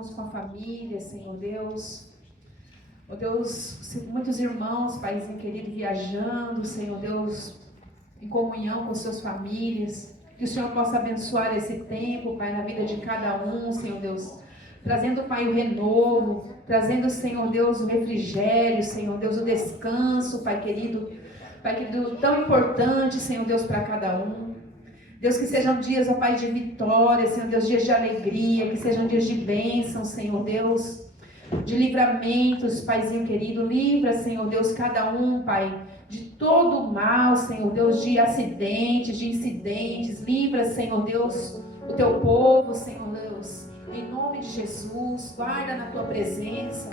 Estamos com a família, Senhor Deus. Ó Deus, muitos irmãos, Paizinho querido, viajando, Senhor Deus, em comunhão com suas famílias. Que o Senhor possa abençoar esse tempo, Pai, na vida de cada um, Senhor Deus. Trazendo, Pai, o renovo, trazendo, Senhor Deus, o refrigério, Senhor Deus, o descanso, Pai querido, tão importante, Senhor Deus, para cada um. Deus, que sejam dias, ó Pai, de vitória, Senhor Deus, dias de alegria, que sejam dias de bênção, Senhor Deus, de livramentos, Paizinho querido. Livra, Senhor Deus, cada um, Pai, de todo o mal, Senhor Deus, de acidentes, de incidentes. Livra, Senhor Deus, o teu povo, Senhor Deus, em nome de Jesus. Guarda na tua presença.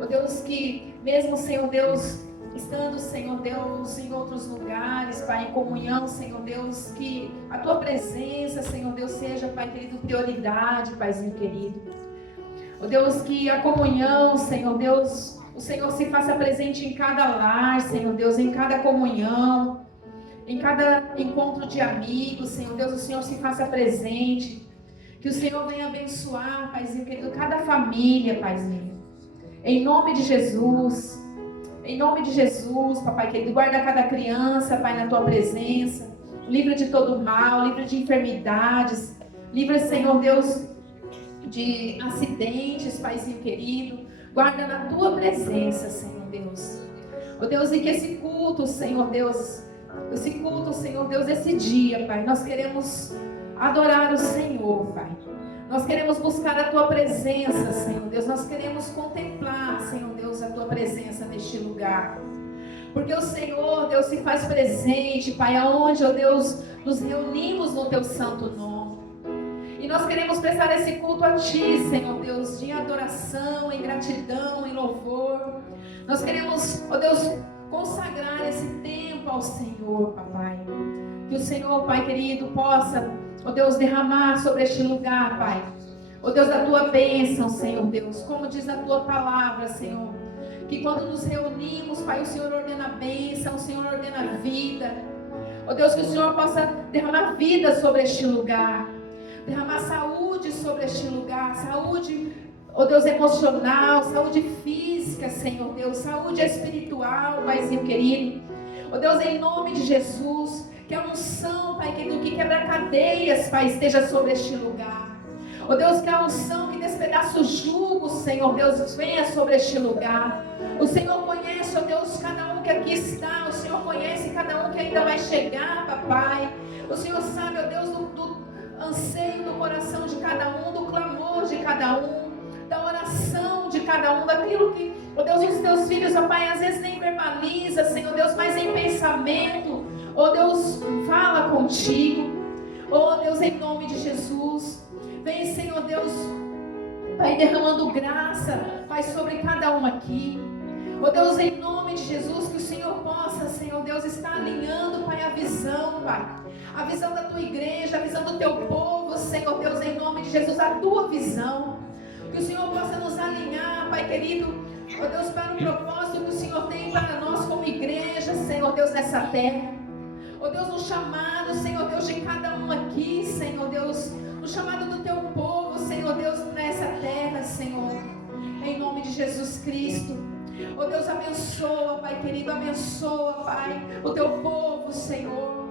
Ó Deus, que mesmo, Senhor Deus, estando, Senhor Deus, em outros lugares, Pai, em comunhão, Senhor Deus, que a tua presença, Senhor Deus, seja, Pai querido, prioridade, Paizinho querido. Ó Deus, que a comunhão, Senhor Deus, o Senhor se faça presente em cada lar, Senhor Deus, em cada comunhão, em cada encontro de amigos, Senhor Deus, o Senhor se faça presente. Que o Senhor venha abençoar, Paizinho querido, cada família, Paizinho. Em nome de Jesus. Em nome de Jesus, Papai querido, guarda cada criança, Pai, na tua presença. Livra de todo mal, livra de enfermidades. Livra, Senhor Deus, de acidentes, Paizinho querido. Guarda na tua presença, Senhor Deus. Ó Deus, e que esse culto, Senhor Deus, esse dia, Pai, nós queremos adorar o Senhor, Pai. Nós queremos buscar a tua presença, Senhor Deus. Nós queremos contemplar, Senhor Deus, a tua presença neste lugar. Porque o Senhor, Deus, se faz presente, Pai, aonde, ó Deus, nos reunimos no teu santo nome. E nós queremos prestar esse culto a Ti, Senhor Deus, de adoração, em gratidão, em louvor. Nós queremos, ó Deus, consagrar esse tempo ao Senhor, Papai. Que o Senhor, Pai querido, possa, ó Deus, derramar sobre este lugar, Pai. Ó Deus, da Tua bênção, Senhor Deus. Como diz a Tua palavra, Senhor. Que quando nos reunimos, Pai, o Senhor ordena a bênção, o Senhor ordena a vida. Ó Deus, que o Senhor possa derramar vida sobre este lugar. Derramar saúde sobre este lugar. Saúde, ó Deus, emocional, saúde física, Senhor Deus. Saúde espiritual, Paizinho querido. Ó Deus, em nome de Jesus. Que a unção, Pai querido, que quebra cadeias, Pai, esteja sobre este lugar. Ó Deus, que a unção que despedaça os julgos, Senhor Deus, venha sobre este lugar. O Senhor conhece, ó Deus, cada um que aqui está. O Senhor conhece cada um que ainda vai chegar, Papai. O Senhor sabe, ó Deus, do anseio do coração de cada um, do clamor de cada um, da oração de cada um, daquilo que, ó Deus, os teus filhos, ó Pai, às vezes nem verbaliza, Senhor Deus, mas em pensamento. Oh Deus, fala contigo. Oh Deus, em nome de Jesus. Vem, Senhor Deus, Pai, derramando graça, Pai, sobre cada um aqui. Oh Deus, em nome de Jesus, que o Senhor possa, Senhor Deus, estar alinhando, Pai, a visão, Pai. A visão da Tua igreja, a visão do Teu povo, Senhor Deus, em nome de Jesus, a Tua visão. Que o Senhor possa nos alinhar, Pai querido, oh Deus, para o propósito que o Senhor tem para nós como igreja, Senhor Deus, nessa terra. Ó Deus, no chamado, Senhor Deus, de cada um aqui, Senhor Deus, no chamado do Teu povo, Senhor Deus, nessa terra, Senhor, em nome de Jesus Cristo. Ó Deus, abençoa, Pai querido, abençoa, Pai, o Teu povo, Senhor.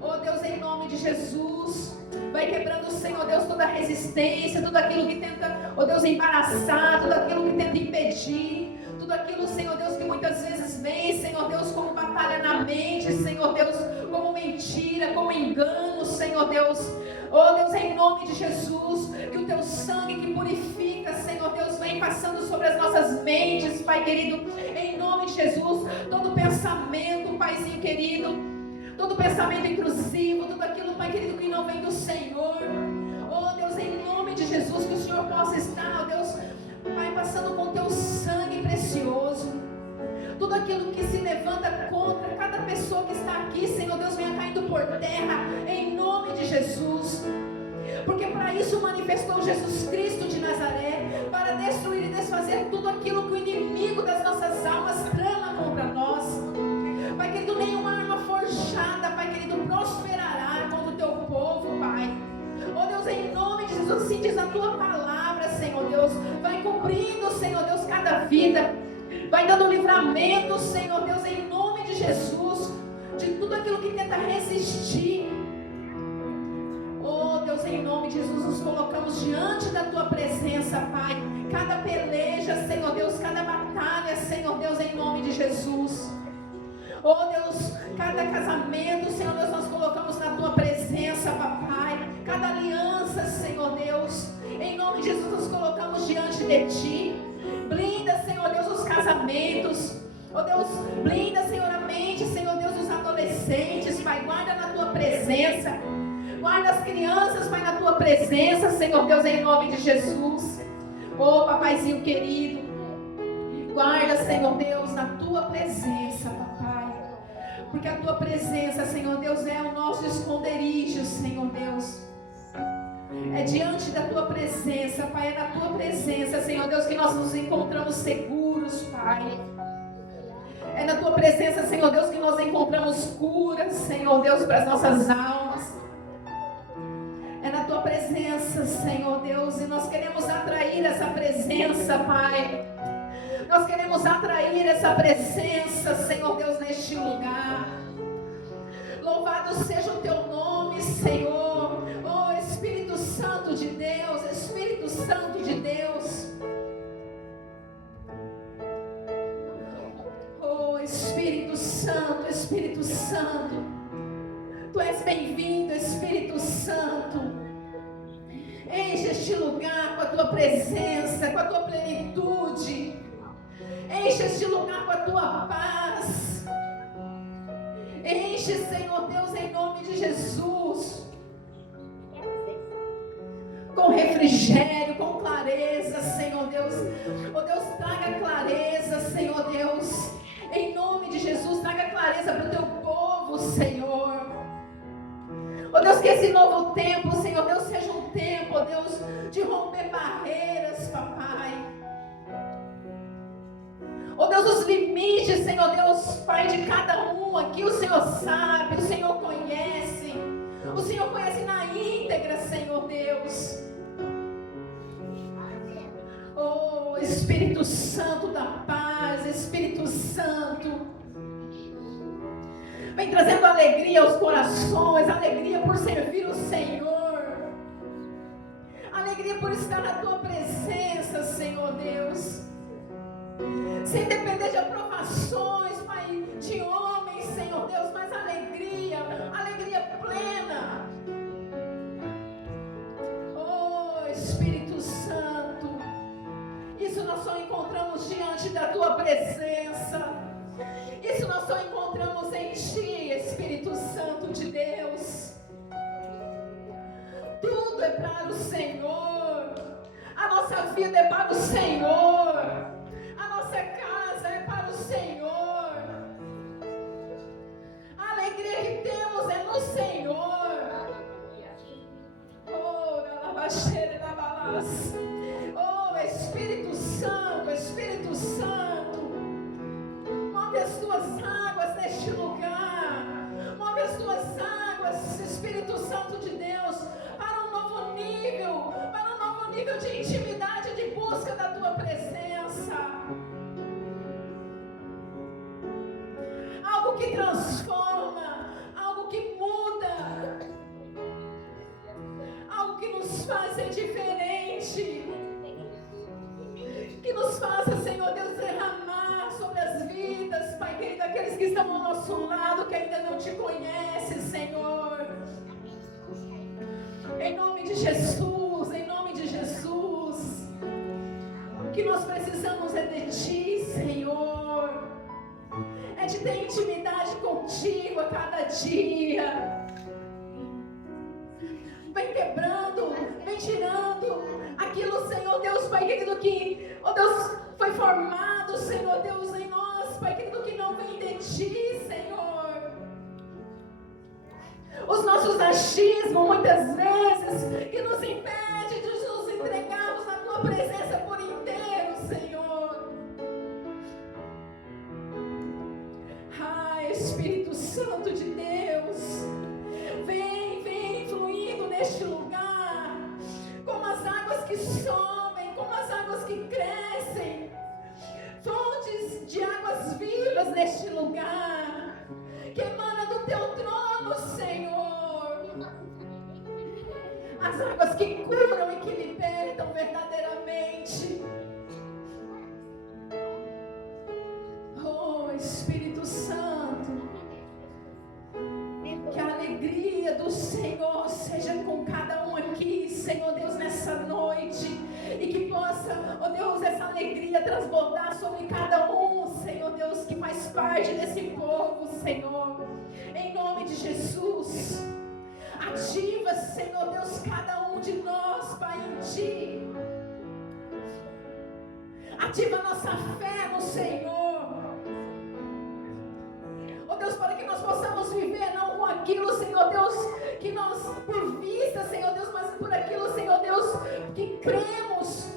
Ó Deus, em nome de Jesus, vai quebrando, Senhor Deus, toda resistência, tudo aquilo que tenta, ó Deus, embaraçar, tudo aquilo que tenta impedir. Tudo aquilo, Senhor Deus, que muitas vezes vem, Senhor Deus, como batalha na mente, Senhor Deus, como mentira, como engano, Senhor Deus. Oh Deus, em nome de Jesus, que o Teu sangue que purifica, Senhor Deus, vem passando sobre as nossas mentes, Pai querido, em nome de Jesus. Todo pensamento, Paizinho querido, todo pensamento intrusivo, tudo aquilo, Pai querido, que não vem do Senhor. Oh Deus, em nome de Jesus, que o Senhor possa estar, oh Deus, Pai, passando com Teu sangue precioso. Tudo aquilo que se levanta contra cada pessoa que está aqui, Senhor Deus, venha caindo por terra, em nome de Jesus. Porque para isso manifestou Jesus Cristo de Nazaré, para destruir e desfazer tudo aquilo que o inimigo das nossas almas trama contra nós. Pai querido, nenhuma arma forjada, Pai querido, prosperará contra o Teu povo, Pai. Oh Deus, em nome de Jesus, assim diz a Tua palavra, Senhor Deus. vida. Vai dando livramento, Senhor Deus, em nome de Jesus, de tudo aquilo que tenta resistir. Oh Deus, em nome de Jesus, nos colocamos diante da Tua presença, Pai. Cada peleja, Senhor Deus, cada batalha, Senhor Deus, em nome de Jesus. Oh Deus, cada casamento, Senhor Deus, nós colocamos na Tua presença, Papai. Cada aliança, Senhor Deus, em nome de Jesus, nos colocamos diante de Ti. Blinda, Senhor Deus, os casamentos. Oh Deus, blinda, Senhor, a mente, Senhor Deus, os adolescentes, Pai. Guarda na Tua presença. Guarda as crianças, Pai, na Tua presença, Senhor Deus, em nome de Jesus. Oh, Papaizinho querido, guarda, Senhor Deus, na Tua presença, Papai. Porque a Tua presença, Senhor Deus, é o nosso esconderijo, Senhor Deus. É diante da Tua presença, Pai, é na Tua presença, Senhor Deus, que nós nos encontramos seguros, Pai. É na Tua presença, Senhor Deus, que nós encontramos cura, Senhor Deus, para as nossas almas. É na Tua presença, Senhor Deus, e nós queremos atrair essa presença, Pai. Nós queremos atrair essa presença, Senhor Deus, neste lugar. Louvado seja o Teu nome, Senhor. Oh, Espírito Santo de Deus, Espírito Santo de Deus. Oh, Espírito Santo, Espírito Santo. Tu és bem-vindo, Espírito Santo. Enche este lugar com a Tua presença, com a Tua plenitude. Enche este lugar com a Tua paz. Enche, Senhor Deus, em nome de Jesus. Com refrigério, com clareza, Senhor Deus. Oh Deus, traga clareza, Senhor Deus. Em nome de Jesus, traga clareza para o Teu povo, Senhor. Oh Deus, que esse novo tempo, Senhor Deus, seja um tempo, oh Deus, de romper barreiras, Papai. Oh Deus, os limites, Senhor Deus, Pai, de cada um aqui, o Senhor sabe, o Senhor conhece. O Senhor conhece na íntegra, Senhor Deus. Oh, Espírito Santo da paz, Espírito Santo. Vem trazendo alegria aos corações, alegria por servir o Senhor. Alegria por estar na Tua presença, Senhor Deus. Sem depender de aprovações, Pai, de homens, Senhor Deus, mas alegria, alegria plena. Oh, Espírito Santo, isso nós só encontramos diante da Tua presença. Isso nós só encontramos em Ti, Espírito Santo de Deus. Tudo é para o Senhor. A nossa vida é para o Senhor. A nossa casa é para o Senhor. A alegria que temos é no Senhor. Oh, Galabaxeira da Balas. Oh, Espírito Santo, Espírito Santo. Move as Tuas águas neste lugar. Move as Tuas águas, Espírito Santo de Deus, para um novo nível de intimidade, de busca da Tua presença. Algo que transforma, algo que muda, algo que nos faz ser diferente, que nos faça, Senhor Deus, derramar sobre as vidas, Pai querido, aqueles que estão ao nosso lado, que ainda não Te conhecem, Senhor. Em nome de Jesus, em nome de Jesus, o que nós precisamos é de Ti, Senhor, é de ter intimidade contigo a cada dia. Vem quebrando, vem tirando aquilo, Senhor Deus, Pai querido, que, oh Deus, foi formado, Senhor Deus, em nós, Pai querido, que não vem de Ti, Senhor. Os nossos achismos, muitas vezes, que nos impede de nos entregarmos na Tua presença por inteiro, Senhor. Ai, Espírito Santo de Deus, vem fluindo neste lugar, como as águas que sobem, como as águas que crescem, neste lugar, que emana do teu trono, Senhor. As águas que curam e que libertam verdadeiramente. Oh, Espírito Santo, que a alegria do Senhor seja com cada um aqui, Senhor Deus, nessa noite. E que possa, oh Deus, essa alegria transbordar sobre cada um, Senhor Deus, que faz parte desse povo, Senhor. Em nome de Jesus. Ativa, Senhor Deus, cada um de nós, Pai, em Ti. Ativa nossa fé no Senhor. Oh Deus, para que nós possamos viver não com aquilo, Senhor Deus, que nós por vista, Senhor Deus, mas por aquilo, Senhor Deus, que cremos,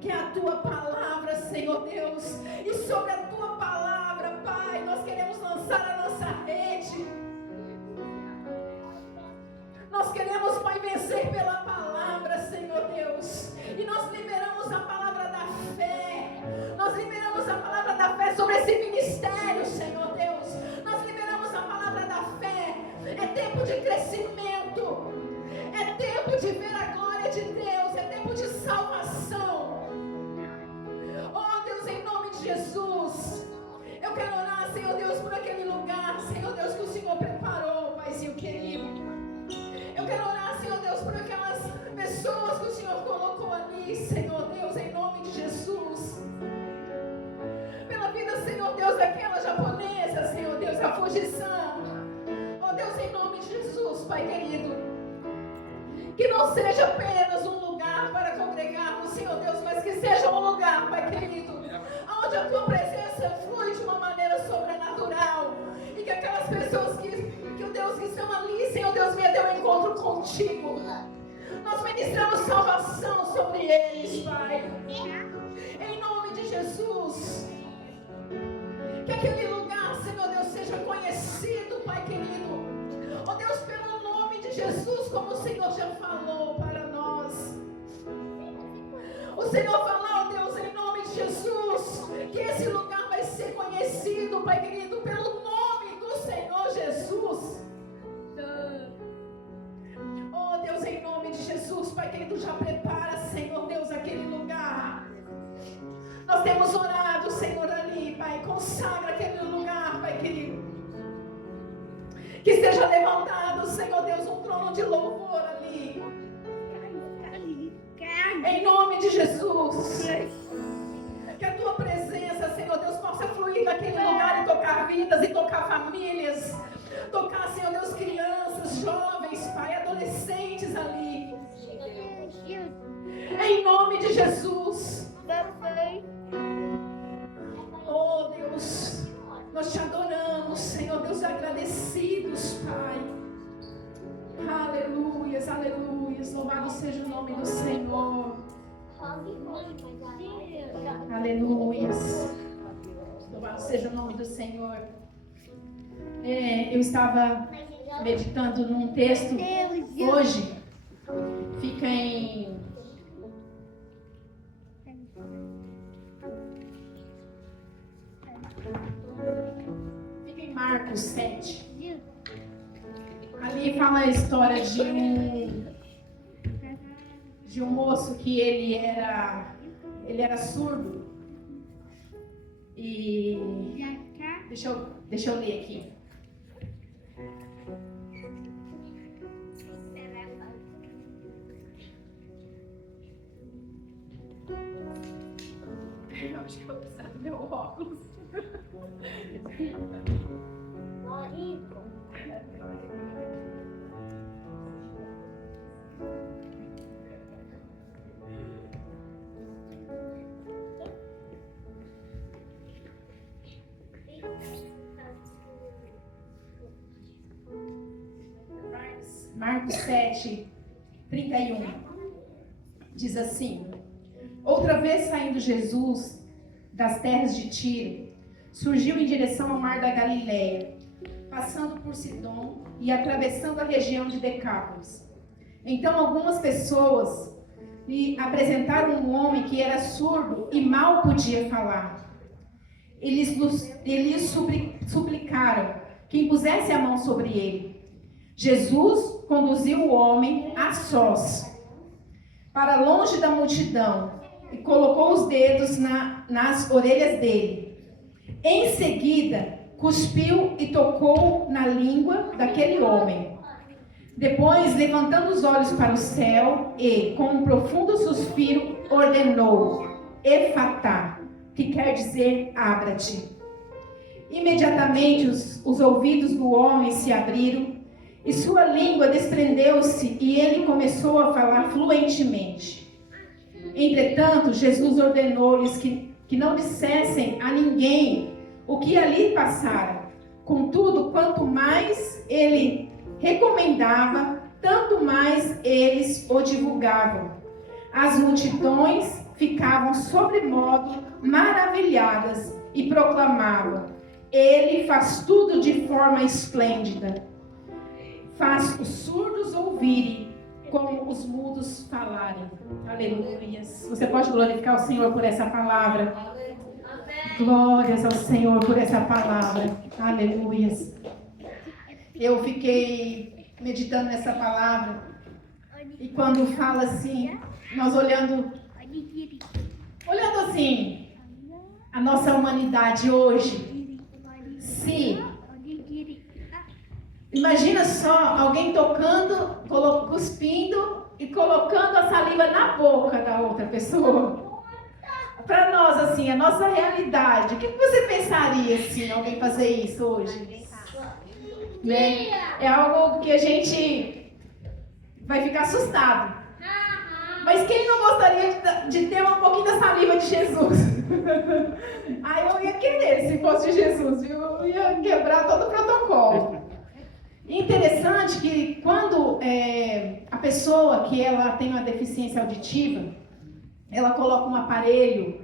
que é a Tua palavra, Senhor Deus. E sobre a Tua palavra, Pai, nós queremos lançar a nossa rede. Nós queremos, Pai, vencer pela palavra, Senhor Deus. E nós liberamos a palavra da fé. Nós liberamos a palavra da fé sobre esse ministério, Senhor Deus. Nós liberamos a palavra da fé. É tempo de crescimento. É tempo de ver a glória de Deus. É tempo de salvação. Oh, Deus, em nome de Jesus. Eu quero orar, Senhor Deus, por aquele lugar, Senhor Deus, que o Senhor preparou, Paizinho querido. Eu quero orar, Senhor Deus, por aquelas pessoas que o Senhor colocou ali, Senhor Deus, em nome de Jesus. Pela vida, Senhor Deus, daquela japonesa, Senhor Deus, a Fujisan. Oh Deus, em nome de Jesus, Pai querido. Que não seja apenas um lugar para congregarmos, Senhor Deus, mas que seja um lugar, Pai querido, onde a Tua presença flui de uma maneira sobrenatural. E que aquelas pessoas que o Deus que estão ali, Senhor Deus, venha ter um encontro contigo. Nós ministramos salvação sobre eles, Pai. Em nome de Jesus. Que aquele lugar, Senhor Deus, seja conhecido, Pai querido. Oh Deus, pelo nome de Jesus, como o Senhor já falou para nós. O Senhor falou, Deus, em nome de Jesus, que esse lugar vai ser conhecido, Pai querido, pelo nome do Senhor Jesus. Oh Deus, em nome de Jesus, Pai querido, já prepara, Senhor Deus, aquele lugar. Nós temos orado, Senhor, ali, Pai, consagra aquele lugar, Pai querido. Que seja levantado, Senhor Deus, um trono de louvor ali. Em nome de Jesus. Que a Tua presença, Senhor Deus, possa fluir naquele lugar e tocar vidas e tocar famílias. Tocar, Senhor Deus, crianças, jovens, Pai, adolescentes ali. Em nome de Jesus. Oh Deus, nós Te adoramos, Senhor Deus, agradecidos, Pai. Aleluias, aleluias. Louvado seja o nome do Senhor. Aleluias. Louvado seja o nome do Senhor. Eu estava meditando num texto hoje. Fica em Marcos 7. Ali fala a história de um moço que ele era surdo. E deixa eu ler aqui. Eu acho que eu vou precisar do meu óculos. Marcos 7, 31 diz assim: outra vez saindo Jesus das terras de Tiro, surgiu em direção ao mar da Galileia, passando por Sidom e atravessando a região de Decápolis. Então algumas pessoas lhe apresentaram um homem que era surdo e mal podia falar. eles suplicaram que impusesse a mão sobre ele. Jesus conduziu o homem a sós, para longe da multidão, e colocou os dedos nas orelhas dele. Em seguida, cuspiu e tocou na língua daquele homem. Depois, levantando os olhos para o céu e, com um profundo suspiro, ordenou: Efatá, que quer dizer abra-te. Imediatamente os ouvidos do homem se abriram e sua língua desprendeu-se e ele começou a falar fluentemente. Entretanto, Jesus ordenou-lhes que não dissessem a ninguém o que ali passara. Contudo, quanto mais ele recomendava, tanto mais eles o divulgavam. As multidões ficavam sobremodo maravilhadas e proclamavam: Ele faz tudo de forma esplêndida. Faz os surdos ouvirem, como os mudos falarem. Aleluia. Você pode glorificar o Senhor por essa palavra. Glórias ao Senhor por essa palavra. Aleluia. Eu fiquei meditando nessa palavra. E quando fala assim, nós olhando assim, a nossa humanidade hoje. Se imagina só alguém tocando, cuspindo e colocando a saliva na boca da outra pessoa. Para nós, assim, a nossa realidade, o que você pensaria assim, alguém fazer isso hoje? Né? É algo que a gente vai ficar assustado. Mas quem não gostaria de ter um pouquinho da saliva de Jesus? Aí eu ia querer, se fosse Jesus, viu? Eu ia quebrar todo o protocolo. Interessante que quando a pessoa que ela tem uma deficiência auditiva, ela coloca um aparelho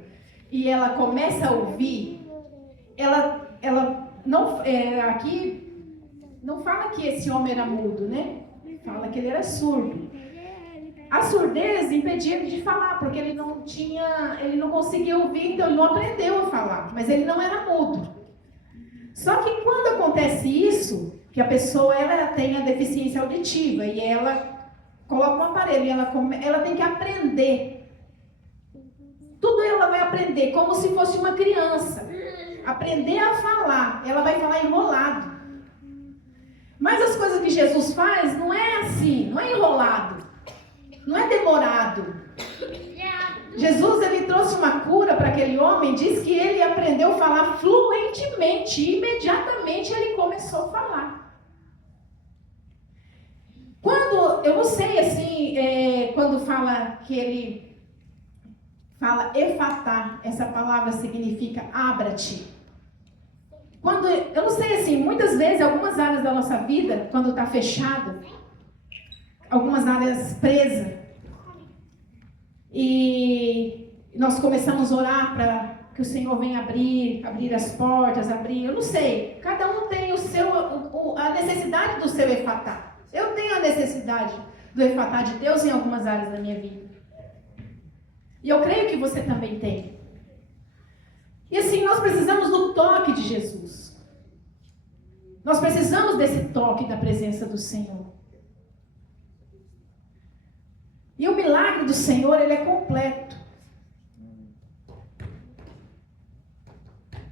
e ela começa a ouvir, ela não, aqui não fala que esse homem era mudo, né? Fala que ele era surdo. A surdez impedia ele de falar, porque ele não conseguia ouvir, então ele não aprendeu a falar, mas ele não era mudo. Só que quando acontece isso, que a pessoa ela tem a deficiência auditiva e ela coloca um aparelho e ela tem que aprender. Tudo ela vai aprender, como se fosse uma criança. Aprender a falar, ela vai falar enrolado. Mas as coisas que Jesus faz não é assim, não é enrolado, não é demorado. Jesus, ele trouxe uma cura para aquele homem, diz que ele aprendeu a falar fluentemente, e imediatamente ele começou a falar. Quando, eu não sei assim, quando fala que ele fala efatá, essa palavra significa abra-te. Quando, eu não sei assim, muitas vezes, algumas áreas da nossa vida, quando está fechado, algumas áreas presas, e nós começamos a orar para que o Senhor venha abrir as portas, eu não sei, cada um tem a necessidade do seu efatá. Eu tenho a necessidade do efatá de Deus em algumas áreas da minha vida. E eu creio que você também tem. E assim, nós precisamos do toque de Jesus. Nós precisamos desse toque da presença do Senhor. E o milagre do Senhor, ele é completo.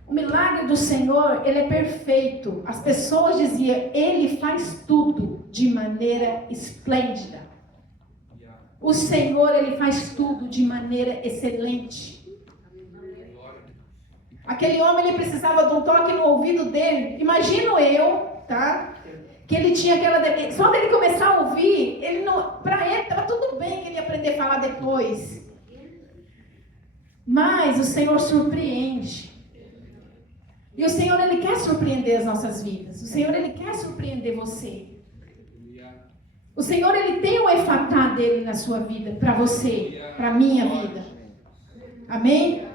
O milagre do Senhor, ele é perfeito. As pessoas diziam, ele faz tudo de maneira esplêndida. O Senhor, ele faz tudo de maneira excelente. Aquele homem, ele precisava de um toque no ouvido dele. Imagino eu, tá? Que ele tinha aquela... Só dele começar a ouvir, para ele estava tudo bem que ele ia aprender a falar depois. Mas o Senhor surpreende. E o Senhor, ele quer surpreender as nossas vidas. O Senhor, ele quer surpreender você. O Senhor, ele tem o efatá dele na sua vida, para você, para a minha vida. Amém?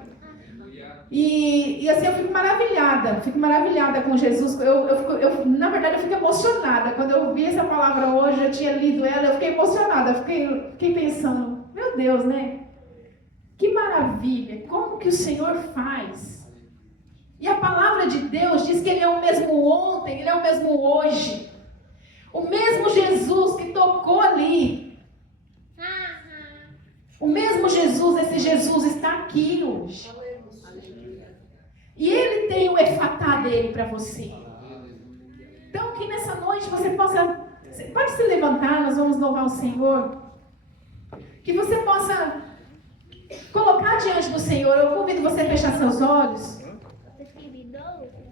E assim, eu fico maravilhada com Jesus. Na verdade, eu fico emocionada. Quando eu vi essa palavra hoje, eu tinha lido ela, eu fiquei emocionada. Fiquei pensando, meu Deus, né? Que maravilha, como que o Senhor faz? E a palavra de Deus diz que Ele é o mesmo ontem, Ele é o mesmo hoje. O mesmo Jesus que tocou ali. O mesmo Jesus, esse Jesus está aqui hoje. E Ele tem o efatá dele para você. Então que nessa noite você pode se levantar, nós vamos louvar o Senhor. Que você possa colocar diante do Senhor. Eu convido você a fechar seus olhos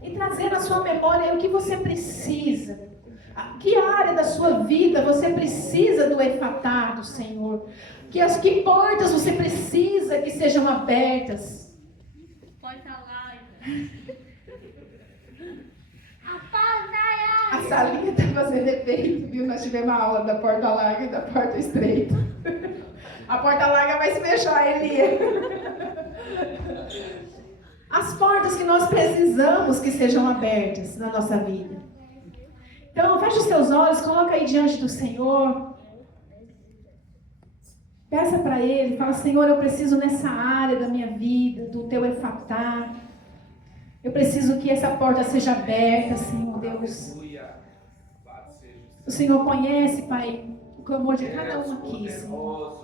e trazer na sua memória o que você precisa. Que área da sua vida você precisa do efatá do Senhor? Que portas você precisa que sejam abertas? A salinha está fazendo efeito, viu? Nós tivemos uma aula da porta larga e da porta estreita. A porta larga vai se fechar, Elia. As portas que nós precisamos que sejam abertas na nossa vida. Então, feche os seus olhos, coloca aí diante do Senhor. Peça para Ele, fala: Senhor, eu preciso nessa área da minha vida, do Teu efatá. Eu preciso que essa porta seja aberta, Senhor Deus. O Senhor conhece, Pai, o clamor de cada um aqui, Senhor.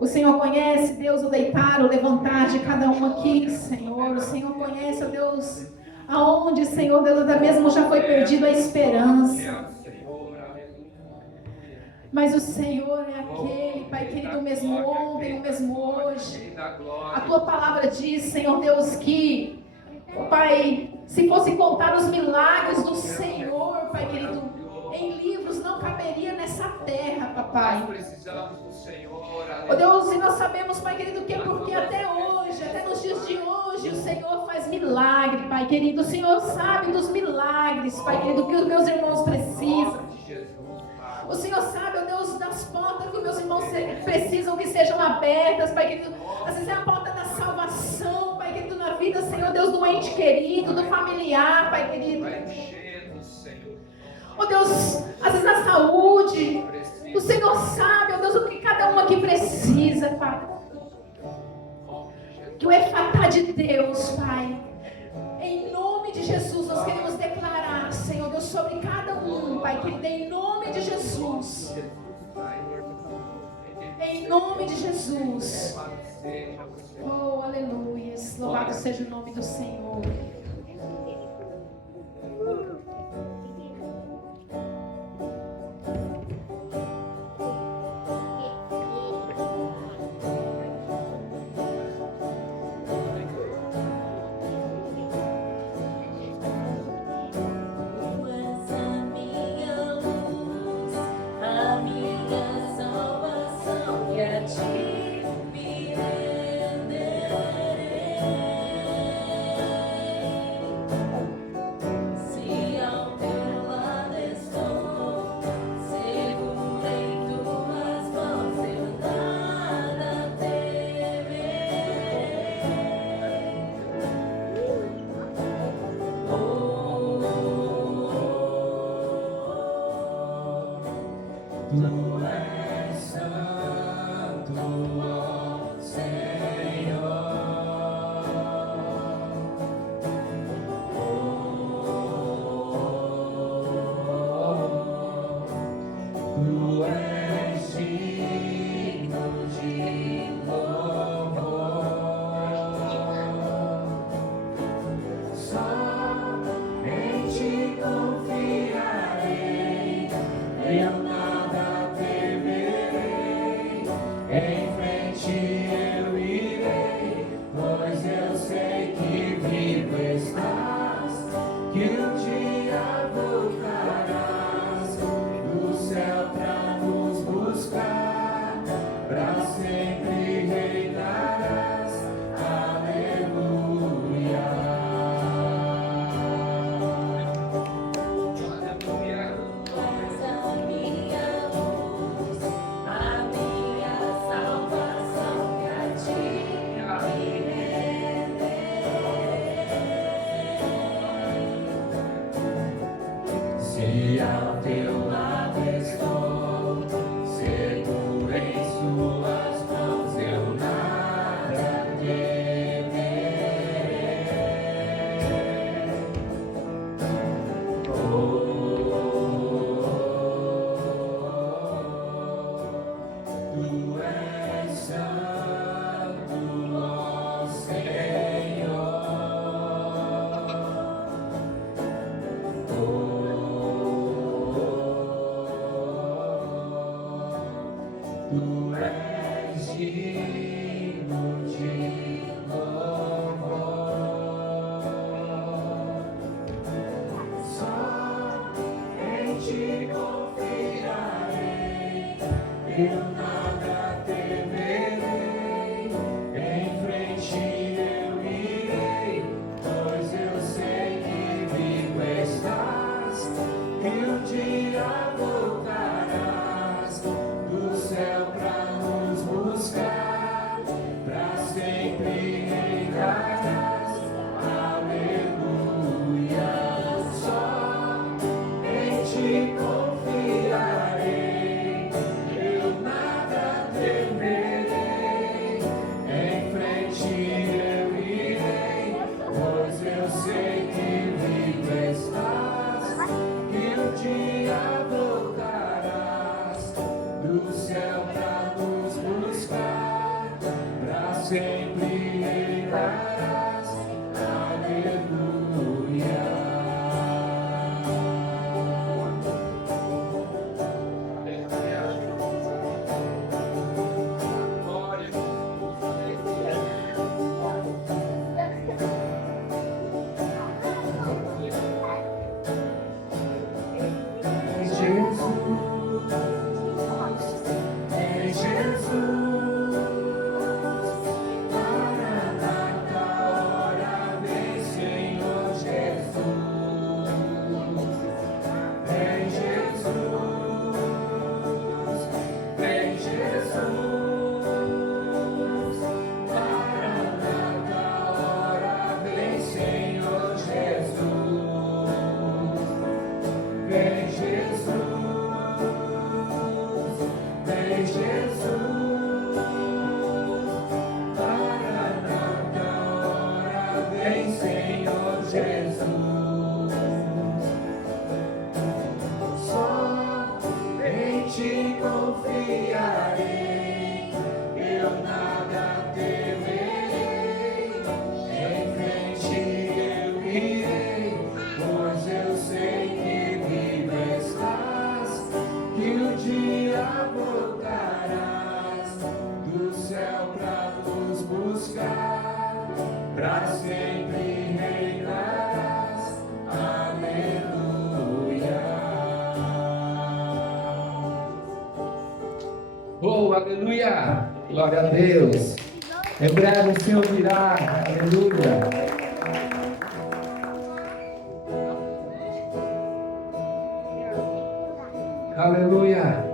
O Senhor conhece, Deus, o deitar, o levantar de cada um aqui, Senhor. O Senhor conhece, ó Deus, aonde, Senhor Deus, até mesmo já foi perdida a esperança. Mas o Senhor é aquele, Pai querido, o mesmo ontem, o mesmo hoje. A Tua palavra diz, Senhor Deus, que, Pai, se fosse contar os milagres do Senhor, Pai querido, em livros não caberia nessa terra, Papai. Ó Deus, e nós sabemos, Pai querido, que é porque até hoje, até nos dias de hoje, o Senhor faz milagre, Pai querido. O Senhor sabe dos milagres, Pai querido, que os meus irmãos precisam. O Senhor sabe, ó Deus, das portas que os meus irmãos precisam que sejam abertas, Pai querido. Às vezes é a porta da salvação, Pai querido, na vida, Senhor Deus, do ente querido, do familiar, Pai querido. Ó Deus, às vezes na saúde. O Senhor sabe, ó Deus, o que cada um aqui precisa, Pai. Que o efatá de Deus, Pai, em nome de Jesus, nós queremos declarar, Senhor Deus, sobre cada um, Pai querido, em nome de Jesus. Em nome de Jesus. Oh, aleluia. Louvado seja o nome do Senhor. Se ao teu lado estou, seguro em suas mãos. Oh, aleluia! Glória a Deus! Em breve o Senhor virá, aleluia! Aleluia!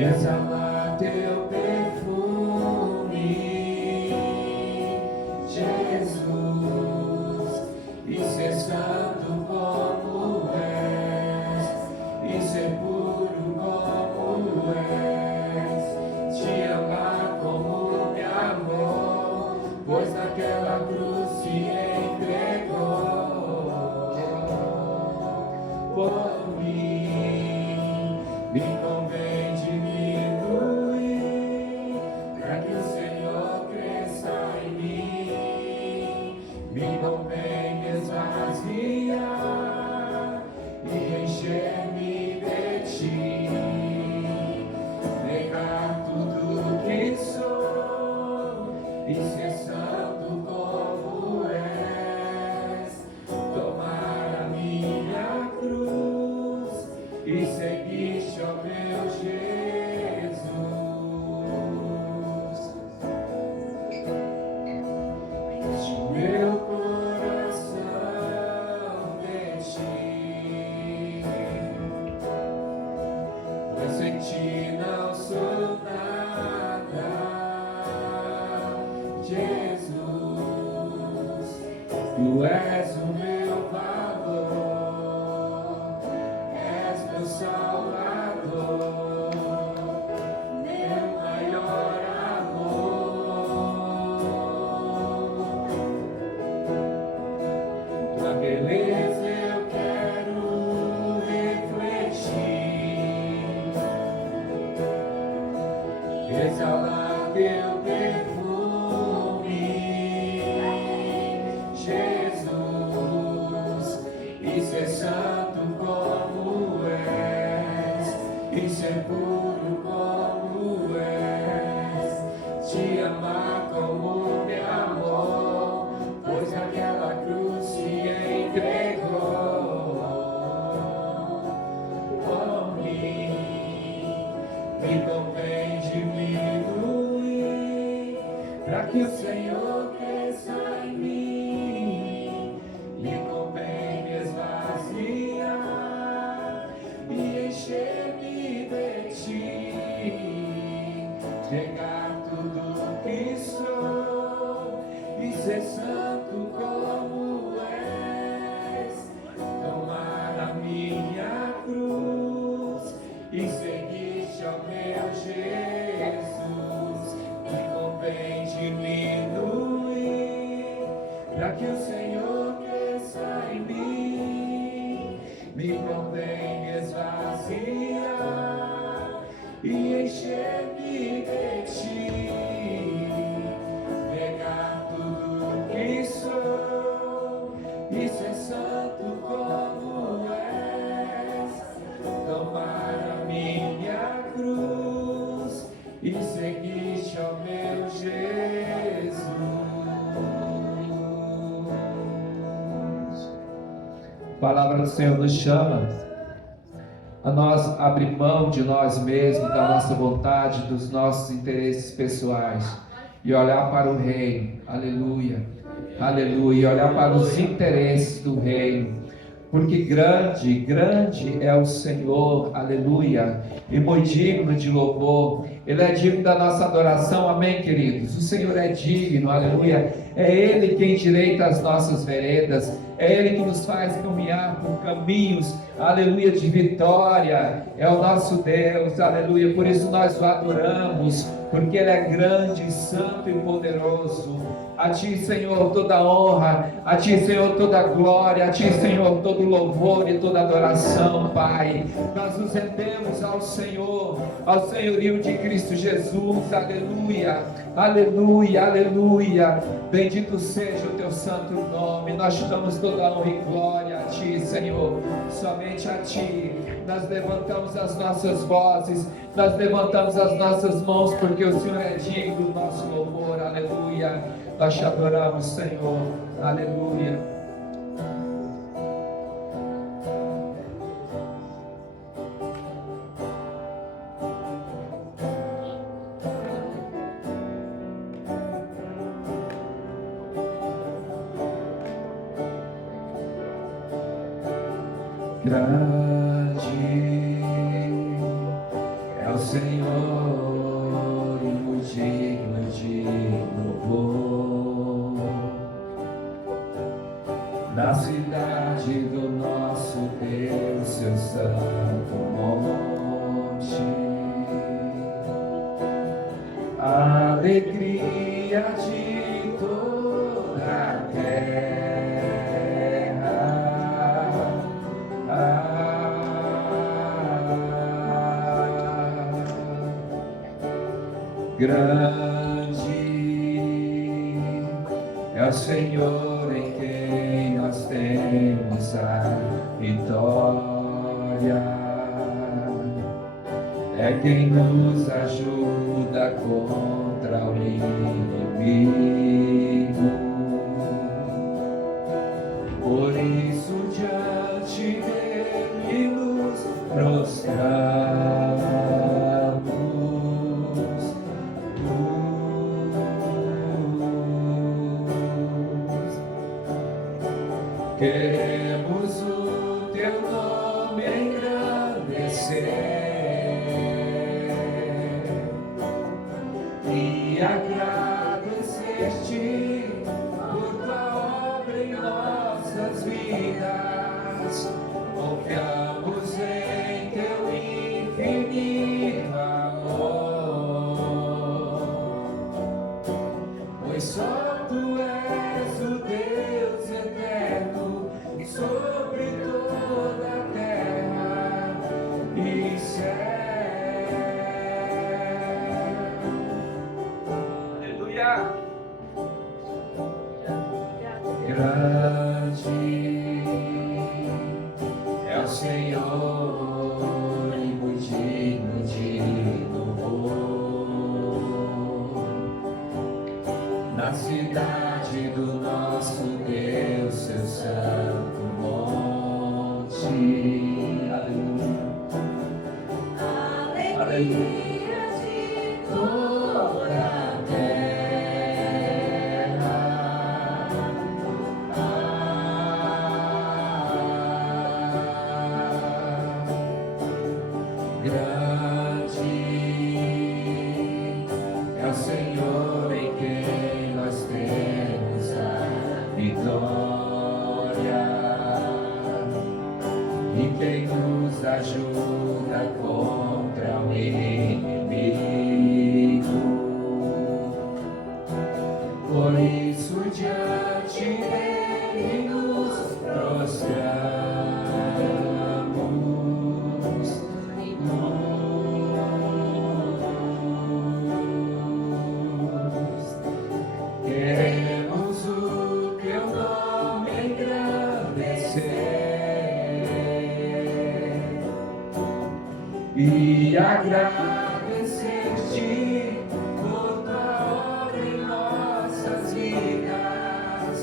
Exalar teu perfume, Jesus, e ser santo como és, e ser puro como és, te amar como me amou, pois naquela cruz se entregou por mim. Me convém diminuir, para que o Senhor cresça em mim. Me convém esvaziar e encher-me de ti. Negar tudo que sou e ser santo como és. Tomar a minha cruz e seguir-te, ó meu Jesus. Enche meu coração de ti. sem ti não sou nada. Jesus, tu és o meu valor, és meu Salvador, meu maior amor. Tua beleza eu quero refletir, exalar teu perfume, Jesus, e ser santo como és, e ser puro como és, te amar como me amou, pois naquela cruz se entregou por mim. Me convém diminuir, para que o Senhor cresça em mim. Me convém me esvaziar e encher-me de ti, entregar tudo que sou e ser santo como és, tomar a minha cruz e seguir-te, ó meu Jesus. Me convém diminuir, para que o Senhor cresça em mim. Me convém me esvaziar e encher-me de ti, negar tudo que sou e ser santo como és, tomar a minha cruz e seguir-te, ó meu Jesus. A palavra do Senhor nos chama a nós abrir mão de nós mesmos, da nossa vontade, dos nossos interesses pessoais e olhar para o reino, aleluia, aleluia, olhar para os interesses do reino, porque grande, grande é o Senhor, aleluia, e muito digno de louvor. Ele é digno da nossa adoração, amém, queridos? O Senhor é digno, aleluia. É Ele quem endireita as nossas veredas, é Ele que nos faz caminhar por caminhos, aleluia, de vitória. É o nosso Deus, aleluia. Por isso nós o adoramos, porque Ele é grande, santo e poderoso. A Ti, Senhor, toda honra, a Ti, Senhor, toda glória, a Ti, Senhor, todo louvor e toda adoração, Pai. Nós nos rendemos ao Senhor, ao senhorio de Cristo Jesus, aleluia, aleluia, aleluia. Bendito seja o Teu santo nome. Nós te damos toda a honra e glória a Ti, Senhor, somente a Ti. Nós levantamos as nossas vozes, nós levantamos as nossas mãos, porque o Senhor é digno do nosso louvor, aleluia. Nós te adoramos, Senhor, aleluia. Grande é o Senhor e muito digno de louvor, na cidade do nosso Deus, seu santo monte. A alegria de toda a terra. Grande é o Senhor em quem nós temos a vitória, é quem nos ajuda contra o inimigo. Por isso diante dele nos prostramos. Queremos o Teu nome engrandecer, e agradecer-te por tua obra em nossas vidas. Confiamos em teu infinito amor, pois só tu és o Deus eterno sobre toda a terra e céu. Aleluia! Grande é o Senhor e muito digno de louvor. Na cidade do nosso Deus, seu santo monte. Aleluia. Aleluia de toda a terra. Grande é o Senhor em quem nós temos a vitória, e quem nos ajuda contra o inimigo. Por isso diante dele nos prostramos. Queremos o teu nome engrandecer e agradecer-te por tua obra em nossas vidas.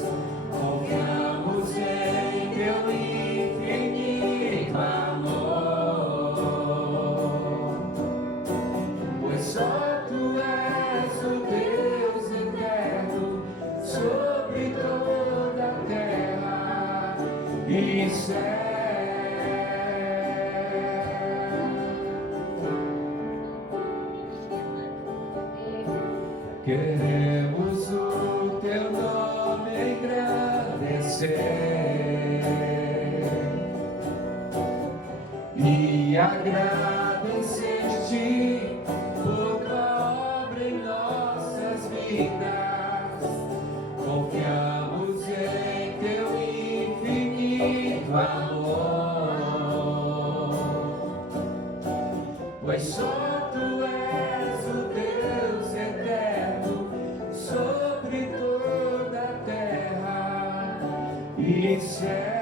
Confiamos em teu infinito amor, pois só tu és o Deus eterno sobre toda a terra e céu. Queremos o teu nome engrandecer e agradecer-te por tua obra em nossas vidas. Confiamos em teu infinito amor, pois só tu és o Deus eterno sobre toda a terra e céus.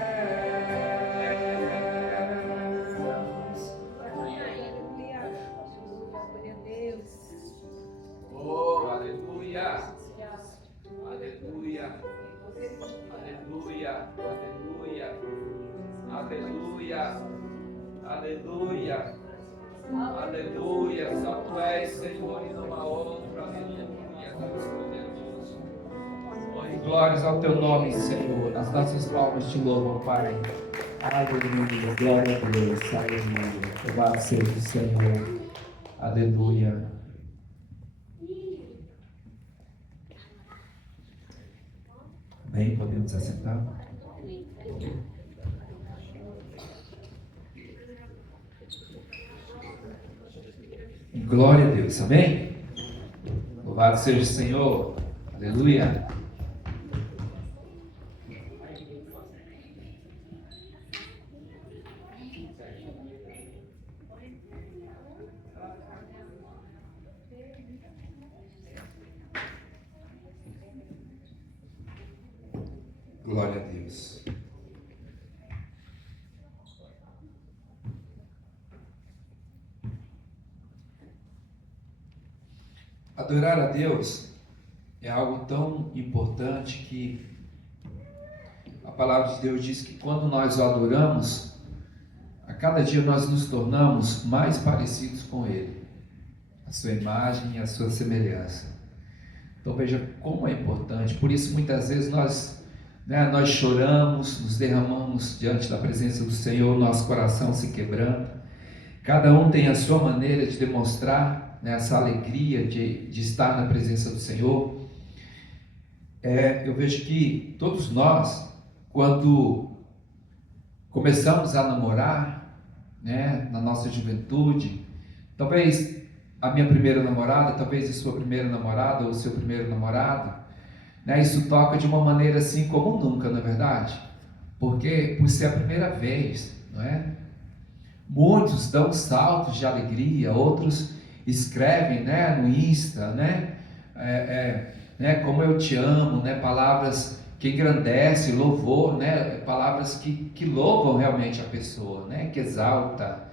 Oh, aleluia! Aleluia! Aleluia! Aleluia! Aleluia! Aleluia! Aleluia! Só tu és, Senhor, e não há outro. Aleluia! Deus poderoso. Oh, e glórias ao teu nome, Senhor. As nossas palmas te louvam, Pai. Aleluia! Glória a Deus. Aleluia! Louvado seja o Senhor. Aleluia! Bem, podemos assentar? Glória a Deus, amém? Louvado seja o Senhor, aleluia. Glória a Deus. Adorar a Deus é algo tão importante que a palavra de Deus diz que quando nós o adoramos, a cada dia nós nos tornamos mais parecidos com Ele, a sua imagem e a sua semelhança. Então veja como é importante. Por isso muitas vezes nós choramos, nos derramamos diante da presença do Senhor, nosso coração se quebranta Cada um tem a sua maneira de demonstrar, né, essa alegria de estar na presença do Senhor. Eu vejo que todos nós, quando começamos a namorar, né, na nossa juventude, talvez a minha primeira namorada, talvez a sua primeira namorada ou o seu primeiro namorado, né, isso toca de uma maneira assim como nunca, não é verdade? Porque por ser a primeira vez, não é? Muitos dão saltos de alegria, outros escrevem, né, no Insta, né, como eu te amo, né, palavras que engrandecem, louvor, né, palavras que louvam realmente a pessoa, né, que exalta.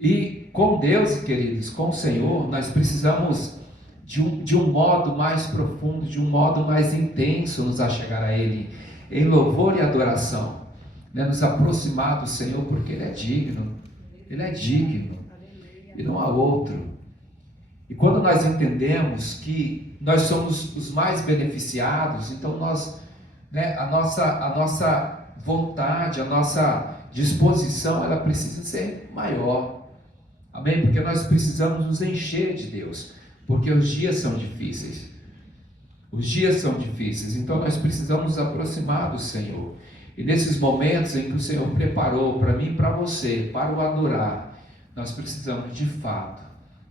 E com Deus, queridos, com o Senhor, nós precisamos de um modo mais profundo, de um modo mais intenso nos achegar a Ele, em louvor e adoração, né, nos aproximar do Senhor, porque Ele é digno, e não há outro. E quando nós entendemos que nós somos os mais beneficiados, então nós, né, a nossa vontade, a nossa disposição, ela precisa ser maior, amém? Porque nós precisamos nos encher de Deus, porque os dias são difíceis, então nós precisamos nos aproximar do Senhor. E nesses momentos em que o Senhor preparou para mim e para você, para o adorar, nós precisamos de fato,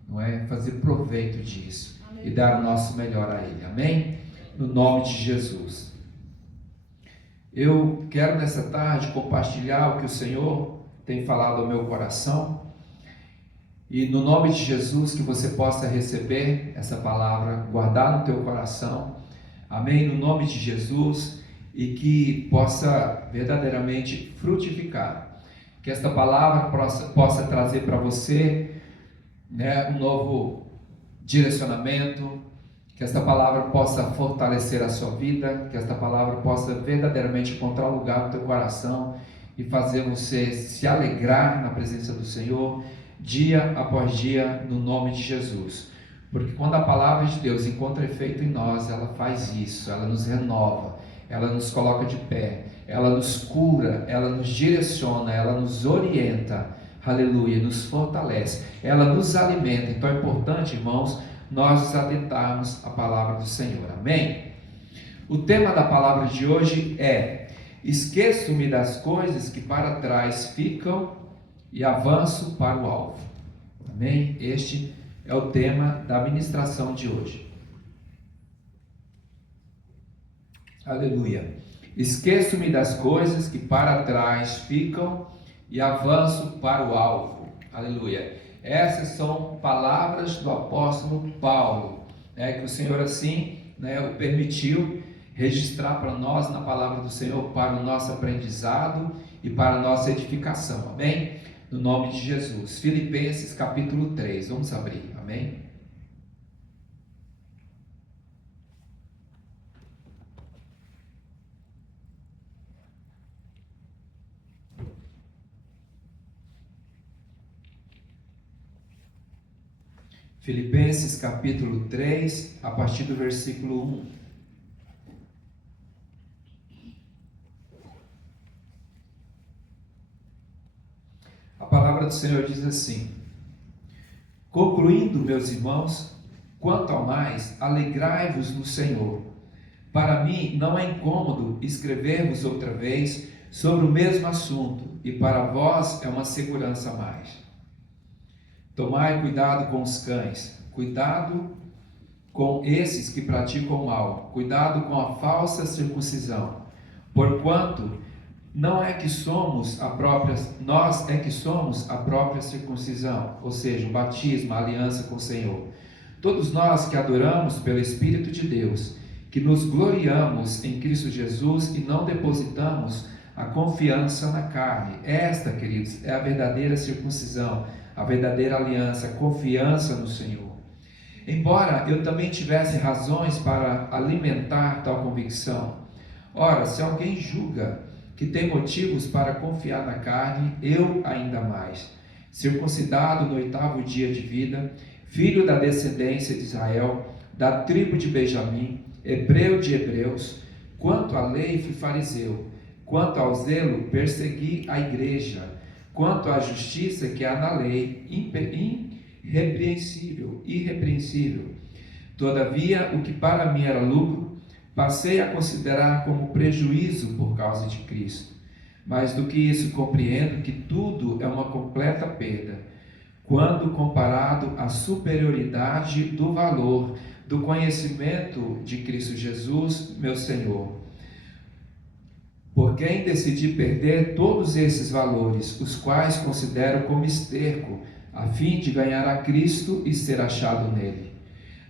não é, fazer proveito disso, amém, e dar o nosso melhor a Ele, amém? No nome de Jesus. Eu quero nessa tarde compartilhar o que o Senhor tem falado ao meu coração, e no nome de Jesus que você possa receber essa palavra, guardar no teu coração, amém? No nome de Jesus, e que possa verdadeiramente frutificar, que esta palavra possa trazer para você, né, um novo direcionamento, que esta palavra possa fortalecer a sua vida, que esta palavra possa verdadeiramente encontrar lugar no teu coração e fazer você se alegrar na presença do Senhor, dia após dia, no nome de Jesus. Porque quando a palavra de Deus encontra efeito em nós, ela faz isso, ela nos renova, ela nos coloca de pé, ela nos cura, ela nos direciona, ela nos orienta, aleluia, nos fortalece, ela nos alimenta. Então é importante, irmãos, nós nos atentarmos à palavra do Senhor, amém? O tema da palavra de hoje é: esqueço-me das coisas que para trás ficam e avanço para o alvo, amém? Este é o tema da ministração de hoje. Aleluia. Esqueço-me das coisas que para trás ficam e avanço para o alvo. Aleluia. Essas são palavras do apóstolo Paulo, né, que o Senhor assim, né, o permitiu registrar para nós na palavra do Senhor, para o nosso aprendizado e para a nossa edificação, amém? No nome de Jesus. Filipenses capítulo 3, vamos abrir, amém? Filipenses capítulo 3, a partir do versículo 1. A palavra do Senhor diz assim: concluindo, meus irmãos, quanto ao mais, alegrai-vos no Senhor. Para mim não é incômodo escrever-vos outra vez sobre o mesmo assunto, e para vós é uma segurança a mais. Tomai cuidado com os cães, cuidado com esses que praticam o mal, cuidado com a falsa circuncisão, porquanto nós é que somos a própria circuncisão, ou seja, o batismo, a aliança com o Senhor. Todos nós que adoramos pelo Espírito de Deus, que nos gloriamos em Cristo Jesus e não depositamos a confiança na carne. Esta, queridos, é a verdadeira circuncisão, a verdadeira aliança, a confiança no Senhor. Embora eu também tivesse razões para alimentar tal convicção, ora, se alguém julga que tem motivos para confiar na carne, eu ainda mais. Circuncidado no 8º dia de vida, filho da descendência de Israel, da tribo de Benjamim, hebreu de hebreus, quanto à lei fui fariseu, quanto ao zelo persegui a igreja, quanto à justiça que há na lei, irrepreensível. Todavia, o que para mim era lucro, passei a considerar como prejuízo por causa de Cristo. Mais do que isso, compreendo que tudo é uma completa perda, quando comparado à superioridade do valor do conhecimento de Cristo Jesus, meu Senhor. Por quem decidi perder todos esses valores, os quais considero como esterco, a fim de ganhar a Cristo e ser achado nele,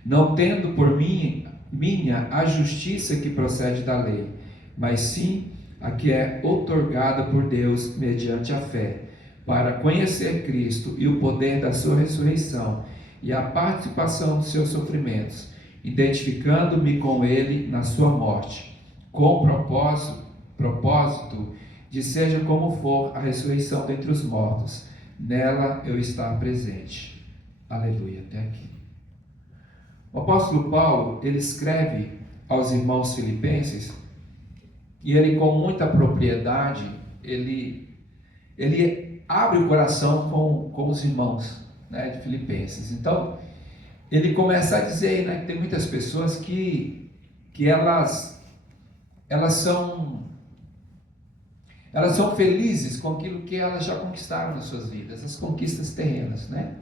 não tendo por minha a justiça que procede da lei, mas sim a que é outorgada por Deus mediante a fé, para conhecer Cristo e o poder da sua ressurreição e a participação dos seus sofrimentos, identificando-me com ele na sua morte, com propósito de seja como for a ressurreição dentre os mortos, nela eu estar presente. Aleluia, até aqui. O apóstolo Paulo, ele escreve aos irmãos filipenses, e ele com muita propriedade, ele abre o coração com os irmãos, né, de Filipenses. Então, ele começa a dizer, né, que tem muitas pessoas que elas são felizes com aquilo que elas já conquistaram nas suas vidas, as conquistas terrenas, né?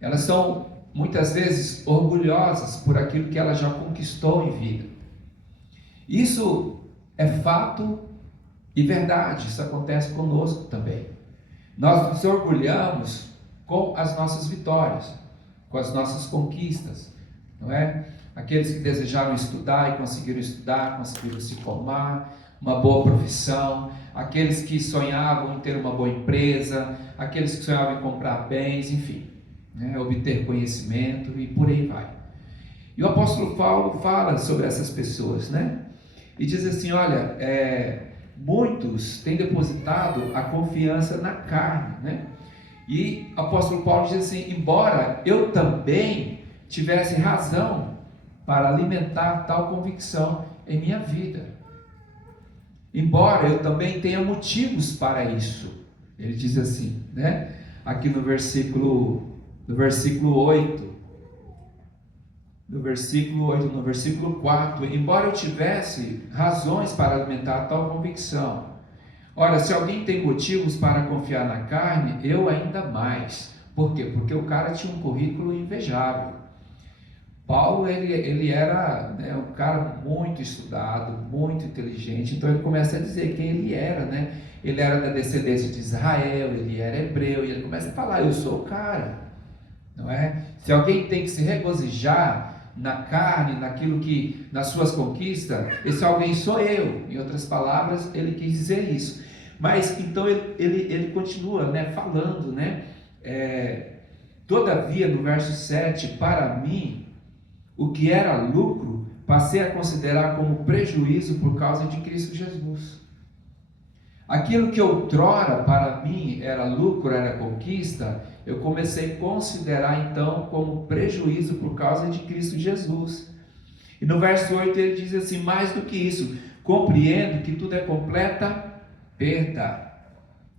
Elas são muitas vezes orgulhosas por aquilo que ela já conquistou em vida. Isso é fato e verdade, isso acontece conosco também. Nós nos orgulhamos com as nossas vitórias, com as nossas conquistas, não é? Aqueles que desejaram estudar e conseguiram estudar, conseguiram se formar, uma boa profissão, aqueles que sonhavam em ter uma boa empresa, aqueles que sonhavam em comprar bens, enfim, né? Obter conhecimento e por aí vai. E o apóstolo Paulo fala sobre essas pessoas, né? E diz assim, olha, muitos têm depositado a confiança na carne, né? E o apóstolo Paulo diz assim, embora eu também tivesse razão para alimentar tal convicção em minha vida, embora eu também tenha motivos para isso, ele diz assim, né? Aqui no versículo 8, no versículo 4, embora eu tivesse razões para alimentar tal convicção. Ora, se alguém tem motivos para confiar na carne, eu ainda mais. Por quê? Porque o cara tinha um currículo invejável. Paulo, ele era, né, um cara muito estudado, muito inteligente, então ele começa a dizer quem ele era, né? Ele era da descendência de Israel, ele era hebreu, e ele começa a falar, eu sou o cara, não é? Se alguém tem que se regozijar na carne, naquilo que, nas suas conquistas, esse alguém sou eu. Em outras palavras, ele quis dizer isso. Mas então ele continua, né, falando, né? Todavia, no verso 7, para mim, o que era lucro, passei a considerar como prejuízo por causa de Cristo Jesus. Aquilo que outrora para mim era lucro, era conquista, eu comecei a considerar então como prejuízo por causa de Cristo Jesus. E no verso 8 ele diz assim, mais do que isso, compreendo que tudo é completa perda,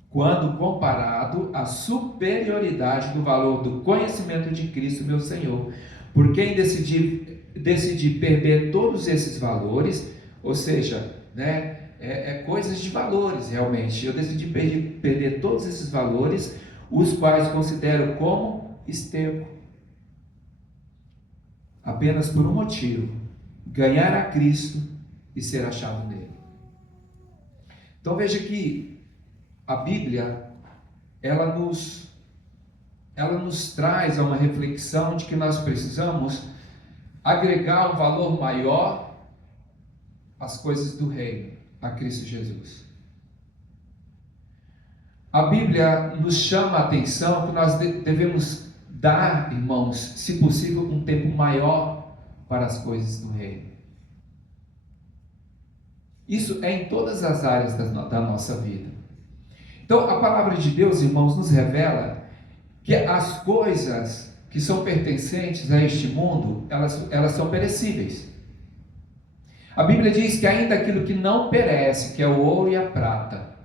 quando comparado à superioridade do valor do conhecimento de Cristo, meu Senhor. Por quem decidi perder todos esses valores, ou seja, né, coisas de valores realmente, eu decidi perder todos esses valores, os quais considero como esterco, apenas por um motivo, ganhar a Cristo e ser achado nele. Então veja que a Bíblia, ela nos traz a uma reflexão de que nós precisamos agregar um valor maior às coisas do reino, a Cristo Jesus. A Bíblia nos chama a atenção que nós devemos dar, irmãos, se possível, um tempo maior para as coisas do reino. Isso é em todas as áreas da nossa vida. Então, a palavra de Deus, irmãos, nos revela que as coisas que são pertencentes a este mundo, elas são perecíveis. A Bíblia diz que ainda aquilo que não perece, que é o ouro e a prata,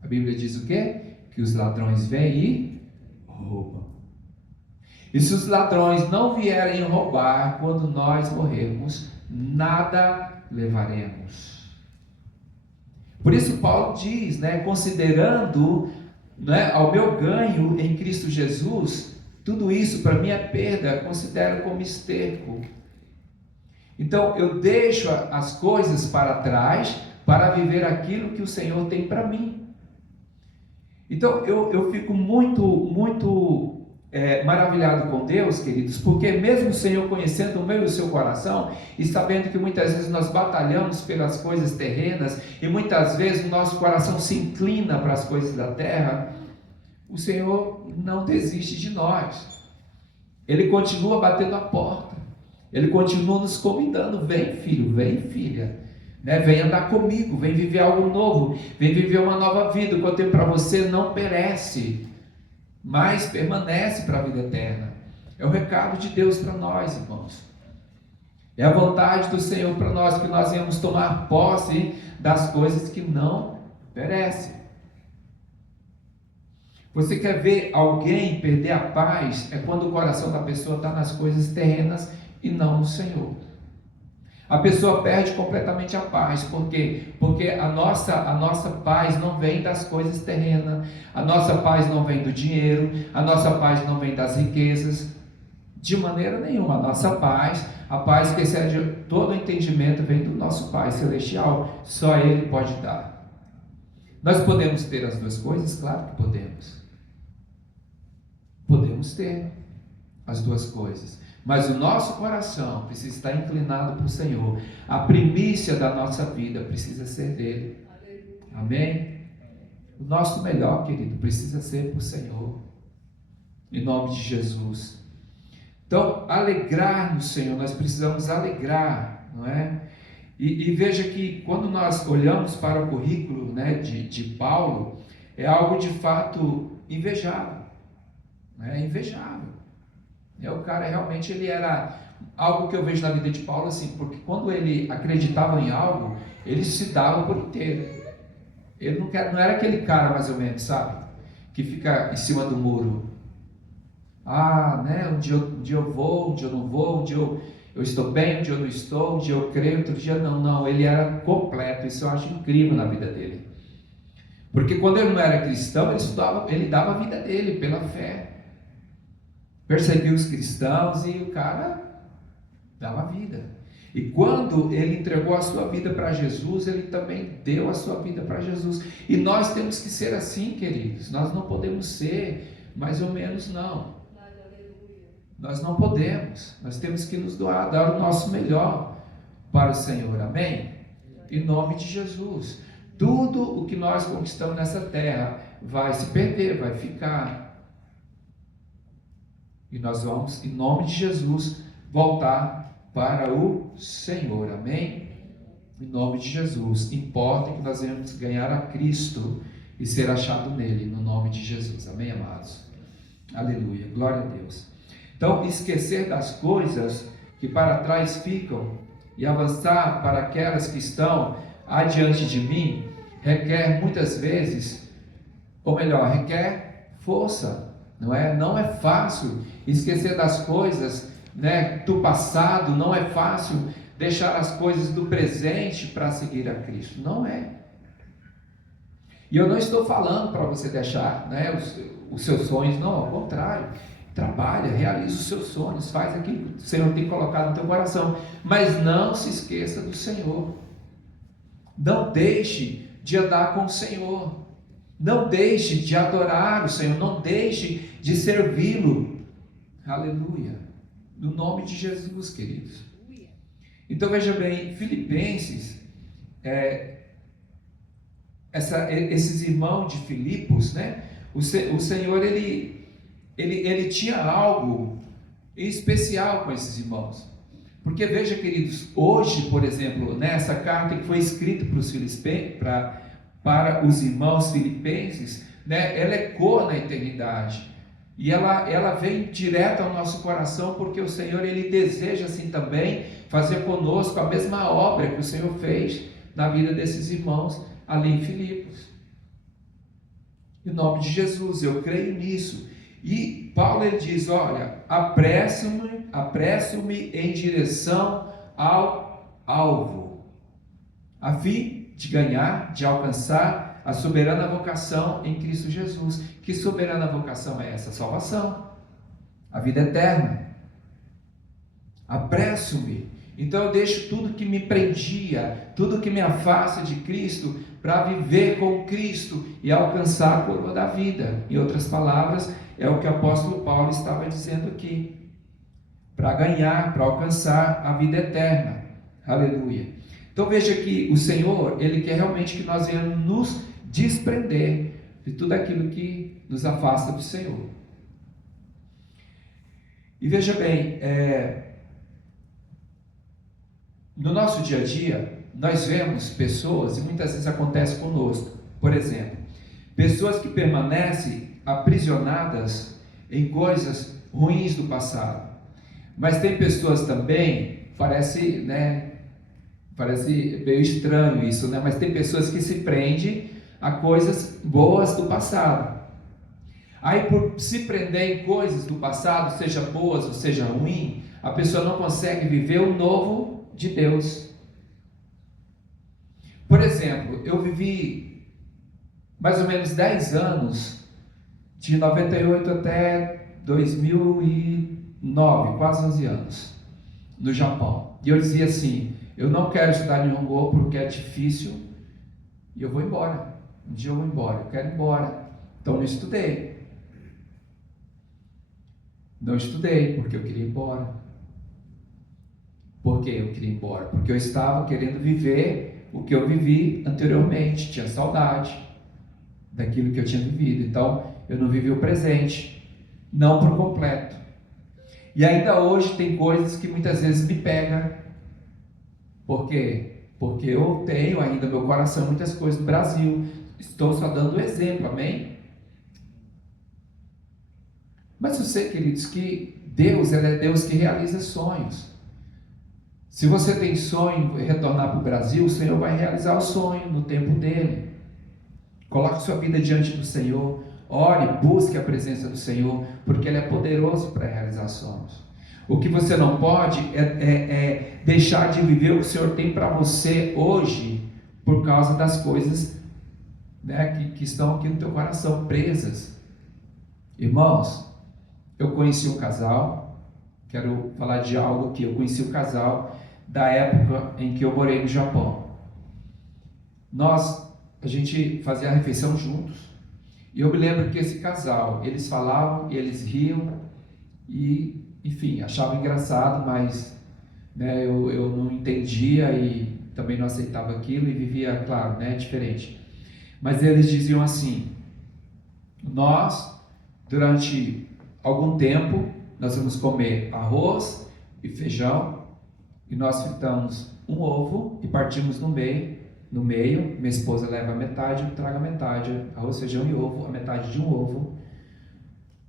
a Bíblia diz o quê? Que que os ladrões vêm e roubam. E se os ladrões não vierem roubar quando nós morrermos, nada levaremos. Por isso Paulo diz, né, considerando, né, ao meu ganho em Cristo Jesus, tudo isso para mim é perda, considero como esterco. Então eu deixo as coisas para trás para viver aquilo que o Senhor tem para mim. Então eu fico muito maravilhado com Deus, queridos, porque mesmo o Senhor conhecendo o meu e o seu coração, e sabendo que muitas vezes nós batalhamos pelas coisas terrenas, e muitas vezes o nosso coração se inclina para as coisas da terra, o Senhor não desiste de nós. Ele continua batendo a porta, Ele continua nos convidando: vem filho, vem filha, né? Vem andar comigo, vem viver algo novo, vem viver uma nova vida. O que eu tenho para você não perece, mas permanece para a vida eterna. É o recado de Deus para nós, irmãos. É a vontade do Senhor para nós, que nós venhamos tomar posse das coisas que não perecem. Você quer ver alguém perder a paz? É quando o coração da pessoa está nas coisas terrenas e não no Senhor. A pessoa perde completamente a paz. Por quê? Porque a nossa paz não vem das coisas terrenas, a nossa paz não vem do dinheiro, a nossa paz não vem das riquezas, de maneira nenhuma. A nossa paz, a paz que excede todo o entendimento, vem do nosso Pai Celestial. Só Ele pode dar. Nós podemos ter as duas coisas? Claro que podemos. Podemos ter as duas coisas. Mas o nosso coração precisa estar inclinado para o Senhor. A primícia da nossa vida precisa ser dele. Amém? O nosso melhor, querido, precisa ser para o Senhor. Em nome de Jesus. Então, alegrar no Senhor, nós precisamos alegrar, não é? E veja que quando nós olhamos para o currículo, né, de Paulo, é algo de fato invejável. É invejável. O cara realmente, ele era algo que eu vejo na vida de Paulo assim, porque quando ele acreditava em algo, ele se dava por inteiro. Ele não era aquele cara, mais ou menos, sabe, que fica em cima do muro. Né, um dia eu vou, um dia eu não vou, um dia eu estou bem, um dia eu não estou, um dia eu creio, outro dia não, ele era completo. Isso eu acho incrível na vida dele, porque quando ele não era cristão, ele dava a vida dele pela fé, perseguiu os cristãos e o cara dava vida. E quando ele entregou a sua vida para Jesus, ele também deu a sua vida para Jesus. E nós temos que ser assim, queridos. Nós não podemos ser mais ou menos, não. Nós não podemos. Nós temos que nos doar, dar o nosso melhor para o Senhor. Amém? Em nome de Jesus. Tudo o que nós conquistamos nessa terra vai se perder, vai ficar. E nós vamos, em nome de Jesus, voltar para o Senhor. Amém? Em nome de Jesus. Importa que nós venhamos ganhar a Cristo e ser achado nele, no nome de Jesus. Amém, amados? Aleluia. Glória a Deus. Então, esquecer das coisas que para trás ficam e avançar para aquelas que estão adiante de mim, requer muitas vezes, ou melhor, requer força. Não é fácil esquecer das coisas, né, do passado. Não é fácil deixar as coisas do presente para seguir a Cristo. Não é. E eu não estou falando para você deixar, né, os seus sonhos. Não, ao contrário. Trabalha, realiza os seus sonhos, faz aquilo que o Senhor tem colocado no teu coração. Mas não se esqueça do Senhor. Não deixe de andar com o Senhor. Não deixe de adorar o Senhor, não deixe de servi-lo. Aleluia. No nome de Jesus, queridos. Então veja bem, Filipenses, esses irmãos de Filipos, né? O Senhor, ele tinha algo especial com esses irmãos. Porque veja, queridos, hoje, por exemplo, nessa carta que foi escrita para os para os irmãos filipenses, né, ela ecoa na eternidade, e ela vem direto ao nosso coração, porque o Senhor, ele deseja assim também fazer conosco a mesma obra que o Senhor fez na vida desses irmãos ali em Filipos. Em nome de Jesus, eu creio nisso. E Paulo ele diz, olha, apresso-me em direção ao alvo, a fim de ganhar, de alcançar a soberana vocação em Cristo Jesus. Que soberana vocação é essa? Salvação, a vida eterna. Apresso-me. Então eu deixo tudo que me prendia, tudo que me afasta de Cristo, para viver com Cristo e alcançar a coroa da vida. Em outras palavras, é o que o apóstolo Paulo estava dizendo aqui. Para ganhar, para alcançar a vida eterna. Aleluia. Então veja que o Senhor, Ele quer realmente que nós venhamos nos desprender de tudo aquilo que nos afasta do Senhor. E veja bem, no nosso dia a dia, nós vemos pessoas, e muitas vezes acontece conosco, por exemplo, pessoas que permanecem aprisionadas em coisas ruins do passado. Mas tem pessoas também, parece meio estranho isso, né? Mas tem pessoas que se prendem a coisas boas do passado. Aí, por se prender em coisas do passado, seja boas ou seja ruim, a pessoa não consegue viver o novo de Deus. Por exemplo, eu vivi mais ou menos 10 anos, de 98 até 2009, quase 11 anos, no Japão. E eu dizia assim, eu não quero estudar Nihongo porque é difícil e eu vou embora. Um dia eu vou embora, eu quero ir embora. Então não estudei. Não estudei porque eu queria ir embora. Por que eu queria ir embora? Porque eu estava querendo viver o que eu vivi anteriormente. Tinha saudade daquilo que eu tinha vivido. Então eu não vivi o presente, não por completo. E ainda hoje tem coisas que muitas vezes me pegam. Por quê? Porque eu tenho ainda no meu coração muitas coisas do Brasil. Estou só dando um exemplo, amém? Mas eu sei, queridos, que Deus, Ele é Deus que realiza sonhos. Se você tem sonho em retornar para o Brasil, o Senhor vai realizar o sonho no tempo dele. Coloque sua vida diante do Senhor, ore, busque a presença do Senhor, porque Ele é poderoso para realizar sonhos. O que você não pode é deixar de viver o que o Senhor tem para você hoje, por causa das coisas, né, que estão aqui no teu coração, presas. Irmãos, eu conheci um casal, quero falar de algo que eu conheci um casal da época em que eu morei no Japão. A gente fazia a refeição juntos, e eu me lembro que esse casal, eles falavam, eles riam, e enfim, achavam engraçado, mas né, eu não entendia e também não aceitava aquilo e vivia, claro, né, diferente. Mas eles diziam assim, nós, durante algum tempo, nós vamos comer arroz e feijão, e nós fritamos um ovo e partimos no meio, minha esposa leva a metade, eu trago a metade, arroz, feijão e ovo, a metade de um ovo,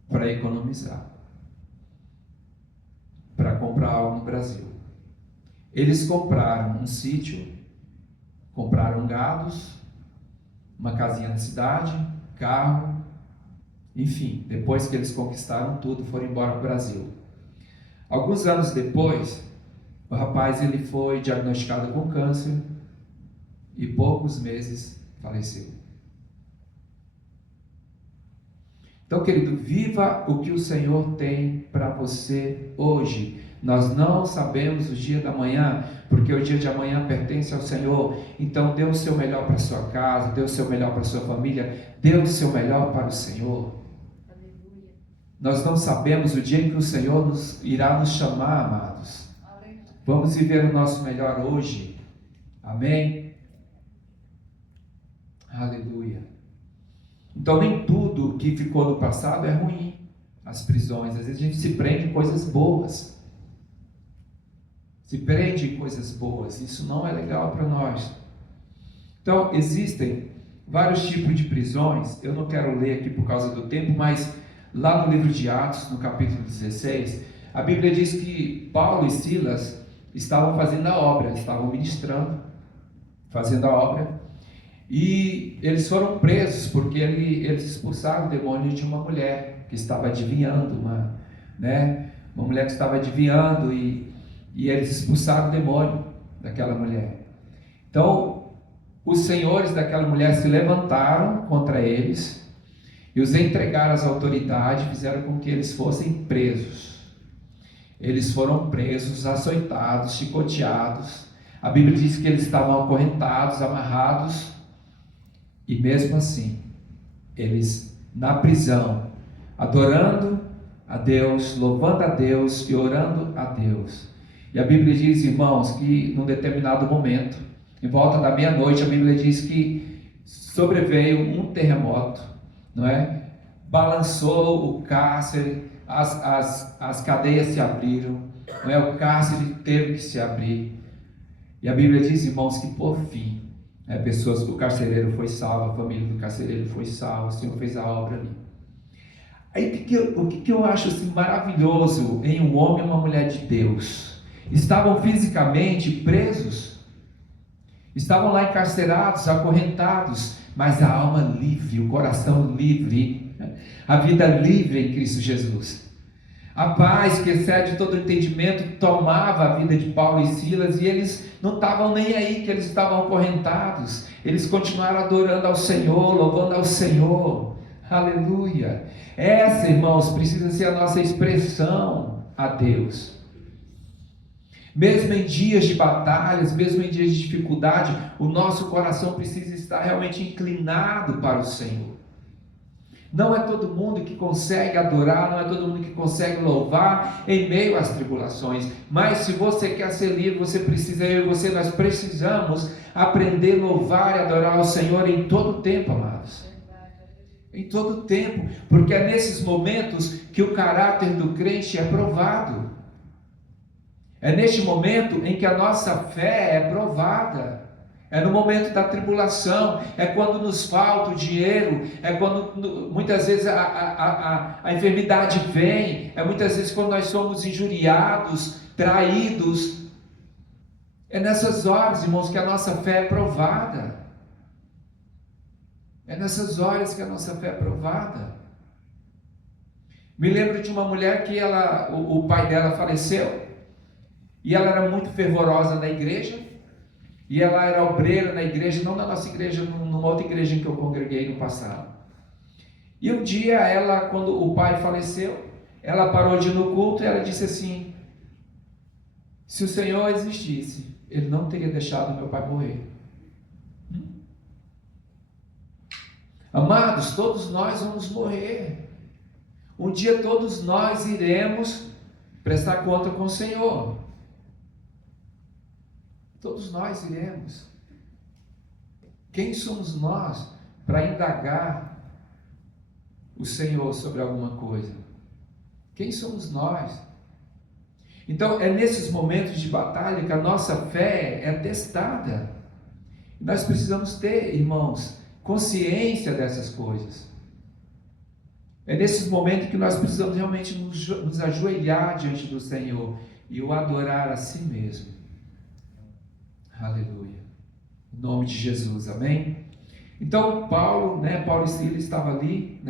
para economizar, para comprar algo no Brasil. Eles compraram um sítio, compraram gados, uma casinha na cidade, carro, enfim, depois que eles conquistaram tudo, foram embora para o Brasil. Alguns anos depois, o rapaz ele foi diagnosticado com câncer e poucos meses faleceu. Então, querido, viva o que o Senhor tem para você hoje. Nós não sabemos o dia da manhã, porque o dia de amanhã pertence ao Senhor. Então dê o seu melhor para a sua casa, dê o seu melhor para a sua família, dê o seu melhor para o Senhor. Aleluia. Nós não sabemos o dia em que o Senhor irá nos chamar, amados. Aleluia. Vamos viver o nosso melhor hoje. Amém? Aleluia. Então nem tudo que ficou no passado é ruim. As prisões, às vezes a gente se prende em coisas boas. Se prende em coisas boas, isso não é legal para nós. Então, existem vários tipos de prisões, eu não quero ler aqui por causa do tempo, mas lá no livro de Atos, no capítulo 16, a Bíblia diz que Paulo e Silas estavam fazendo a obra, estavam ministrando, fazendo a obra, E eles foram presos porque eles expulsaram o demônio de uma mulher que estava adivinhando, uma mulher que estava adivinhando, e eles expulsaram o demônio daquela mulher. Então, os senhores daquela mulher se levantaram contra eles e os entregaram às autoridades, fizeram com que eles fossem presos. Eles foram presos, açoitados, chicoteados. A Bíblia diz que eles estavam acorrentados, amarrados, e mesmo assim, eles na prisão, adorando a Deus, louvando a Deus e orando a Deus. E a Bíblia diz, irmãos, que num determinado momento, em volta da meia-noite, a Bíblia diz que sobreveio um terremoto, não é? Balançou o cárcere, as cadeias se abriram, não é? O cárcere teve que se abrir. E a Bíblia diz, irmãos, que por fim, o carcereiro foi salvo, a família do carcereiro foi salva, o Senhor fez a obra ali. Aí o que eu acho assim, maravilhoso em um homem e uma mulher de Deus? Estavam fisicamente presos, estavam lá encarcerados, acorrentados, mas a alma livre, o coração livre, a vida livre em Cristo Jesus. A paz que excede todo entendimento tomava a vida de Paulo e Silas, e eles não estavam nem aí que eles estavam acorrentados. Eles continuaram adorando ao Senhor, louvando ao Senhor. Aleluia. Essa, irmãos, precisa ser a nossa expressão a Deus. Mesmo em dias de batalhas, mesmo em dias de dificuldade, o nosso coração precisa estar realmente inclinado para o Senhor. Não é todo mundo que consegue adorar, não é todo mundo que consegue louvar em meio às tribulações. Mas se você quer ser livre, você precisa, eu e você, nós precisamos aprender a louvar e adorar ao Senhor em todo o tempo, amados. Em todo o tempo, porque é nesses momentos que o caráter do crente é provado. É neste momento em que a nossa fé é provada. É no momento da tribulação, é quando nos falta o dinheiro, é quando muitas vezes a enfermidade vem, é muitas vezes quando nós somos injuriados, traídos. É nessas horas, irmãos, que a nossa fé é provada. É nessas horas que a nossa fé é provada. Me lembro de uma mulher que o pai dela faleceu, e ela era muito fervorosa na igreja, e ela era obreira na igreja, não na nossa igreja, numa outra igreja em que eu congreguei no passado. E um dia quando o pai faleceu, ela parou de ir no culto e ela disse assim: se o Senhor existisse, Ele não teria deixado meu pai morrer. Amados, todos nós vamos morrer. Um dia todos nós iremos prestar conta com o Senhor. Todos nós iremos. Quem somos nós para indagar o Senhor sobre alguma coisa? Quem somos nós? Então é nesses momentos de batalha que a nossa fé é testada. Nós precisamos ter, irmãos, consciência dessas coisas. É nesses momentos que nós precisamos realmente nos ajoelhar diante do Senhor e o adorar a si mesmo. Aleluia. Em nome de Jesus, amém? Então Paulo e Silas estavam ali,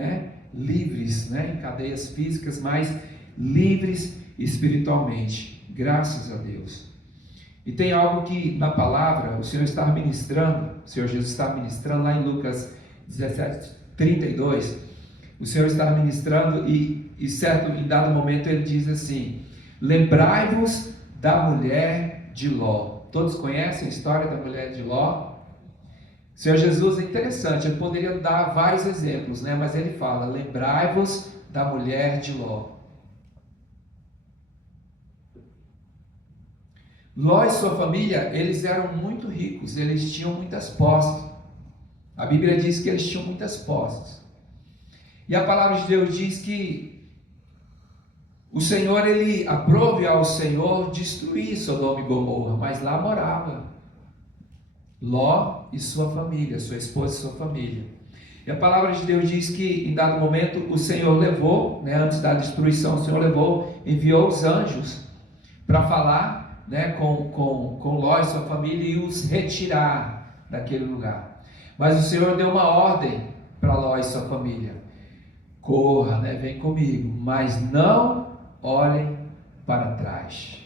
livres, em cadeias físicas, mas livres espiritualmente, graças a Deus. E tem algo que na palavra o Senhor está ministrando, o Senhor Jesus está ministrando lá em Lucas 17:32, o Senhor está ministrando e em dado momento ele diz assim: lembrai-vos da mulher de Ló. Todos conhecem a história da mulher de Ló? O Senhor Jesus é interessante, ele poderia dar vários exemplos, mas ele fala: lembrai-vos da mulher de Ló. Ló e sua família, eles eram muito ricos, eles tinham muitas posses. A Bíblia diz que eles tinham muitas posses. E a palavra de Deus diz que o Senhor, ele aprove ao Senhor destruir Sodoma e Gomorra, mas lá morava Ló e sua família, sua esposa e sua família. E a palavra de Deus diz que em dado momento o Senhor levou, antes da destruição, o Senhor enviou os anjos para falar com Ló e sua família e os retirar daquele lugar. Mas o Senhor deu uma ordem para Ló e sua família: corra, né? Vem comigo, mas não olhem para trás.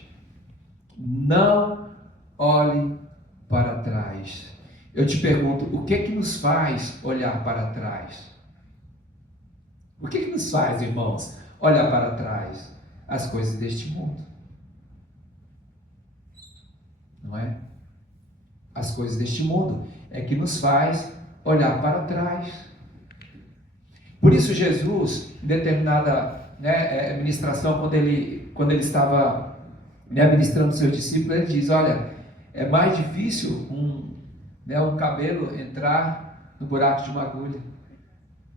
Não olhe para trás. Eu te pergunto, o que nos faz olhar para trás? O que nos faz, irmãos, olhar para trás? As coisas deste mundo, não é? As coisas deste mundo é que nos faz olhar para trás. Por isso Jesus, em determinada ministração, quando ele estava ministrando seus discípulos, ele diz: olha, é mais difícil um camelo entrar no buraco de uma agulha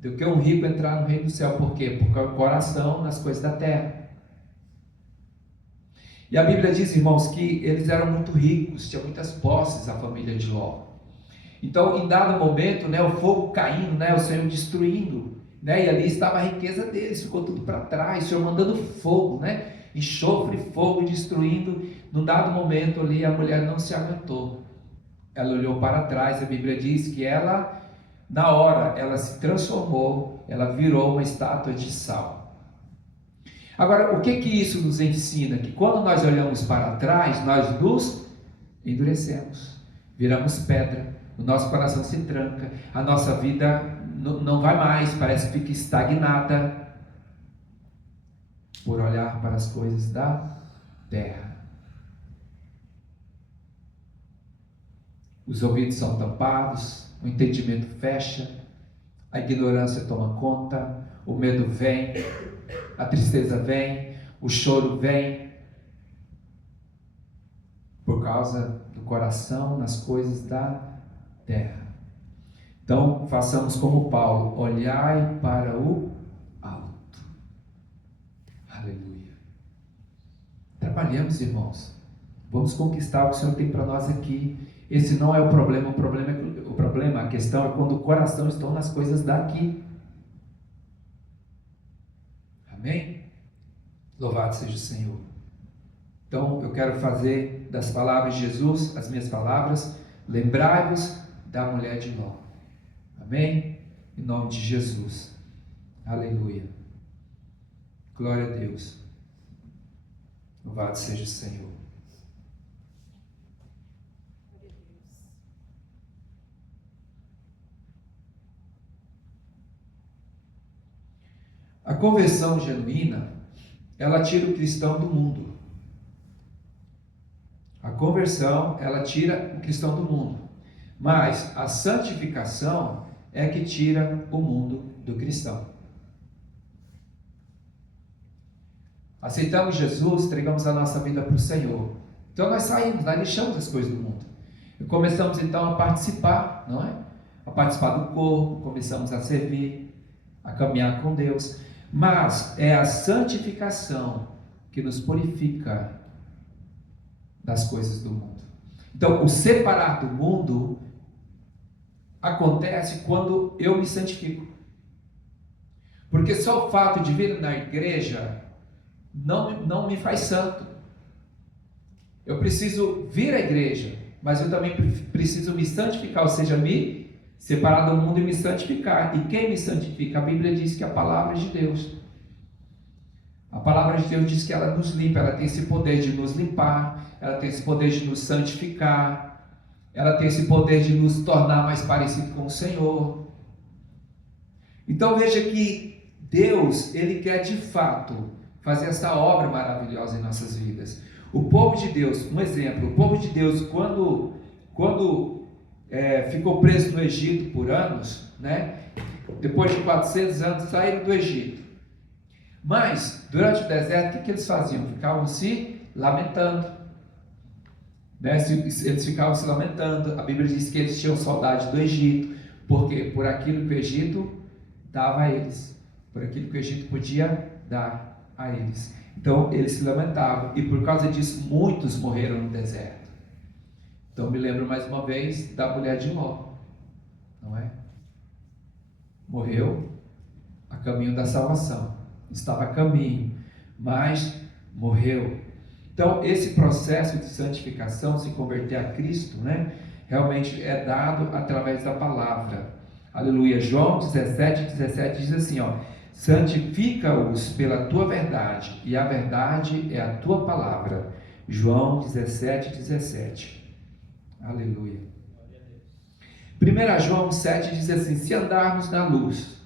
do que um rico entrar no reino do céu. Por quê? Porque o coração nas coisas da terra. E a Bíblia diz, irmãos, que eles eram muito ricos, tinham muitas posses, a família de Ló. Então, em dado momento, o fogo caindo, o Senhor destruindo, e ali estava a riqueza deles, ficou tudo para trás, o Senhor mandando fogo, enxofre, fogo, destruindo. Num dado momento ali, a mulher não se aguentou, ela olhou para trás. A Bíblia diz que ela, na hora, ela se transformou, ela virou uma estátua de sal. Agora, o que isso nos ensina? Que quando nós olhamos para trás, nós nos endurecemos, viramos pedra, o nosso coração se tranca, a nossa vida não vai mais, parece que fica estagnada, por olhar para as coisas da terra. Os ouvidos são tampados, o entendimento fecha, a ignorância toma conta, o medo vem, a tristeza vem, o choro vem, por causa do coração nas coisas da terra. Então, façamos como Paulo: olhai para o alto. Aleluia. Trabalhamos, irmãos. Vamos conquistar o que o Senhor tem para nós aqui. Esse não é o problema. A questão é quando o coração está nas coisas daqui. Amém? Louvado seja o Senhor. Então, eu quero fazer das palavras de Jesus as minhas palavras. Lembrai-vos da mulher de Ló. Amém? Em nome de Jesus. Aleluia. Glória a Deus. Louvado seja o Senhor. A conversão genuína, ela tira o cristão do mundo. A conversão, ela tira o cristão do mundo. Mas a santificação é que tira o mundo do cristão. Aceitamos Jesus, entregamos a nossa vida para o Senhor. Então nós saímos, nós deixamos as coisas do mundo. E começamos então a participar, não é? A participar do corpo, começamos a servir, a caminhar com Deus. Mas é a santificação que nos purifica das coisas do mundo. Então, o separar do mundo acontece quando eu me santifico. Porque só o fato de vir na igreja não me faz santo. Eu preciso vir à igreja, mas eu também preciso me santificar, ou seja, me separar do mundo e me santificar. E quem me santifica? A Bíblia diz que é a palavra de Deus. A palavra de Deus diz que ela nos limpa, ela tem esse poder de nos limpar, ela tem esse poder de nos santificar, ela tem esse poder de nos tornar mais parecido com o Senhor. Então veja que Deus, Ele quer de fato fazer essa obra maravilhosa em nossas vidas. O povo de Deus, um exemplo, o povo de Deus quando ficou preso no Egito por anos, depois de 400 anos saíram do Egito. Mas durante o deserto, o que eles faziam? Ficavam se lamentando. Eles ficavam se lamentando. A Bíblia diz que eles tinham saudade do Egito, porque por aquilo que o Egito dava a eles, por aquilo que o Egito podia dar a eles. Então eles se lamentavam, e por causa disso muitos morreram no deserto. Então me lembro mais uma vez da mulher de Ló, não é? Morreu a caminho da salvação, estava a caminho, mas morreu. Então esse processo de santificação, se converter a Cristo, realmente é dado através da palavra. Aleluia. João 17 diz assim, ó: santifica-os pela tua verdade, e a verdade é a tua palavra. João 17. Aleluia. 1 João 7 diz assim: se andarmos na luz,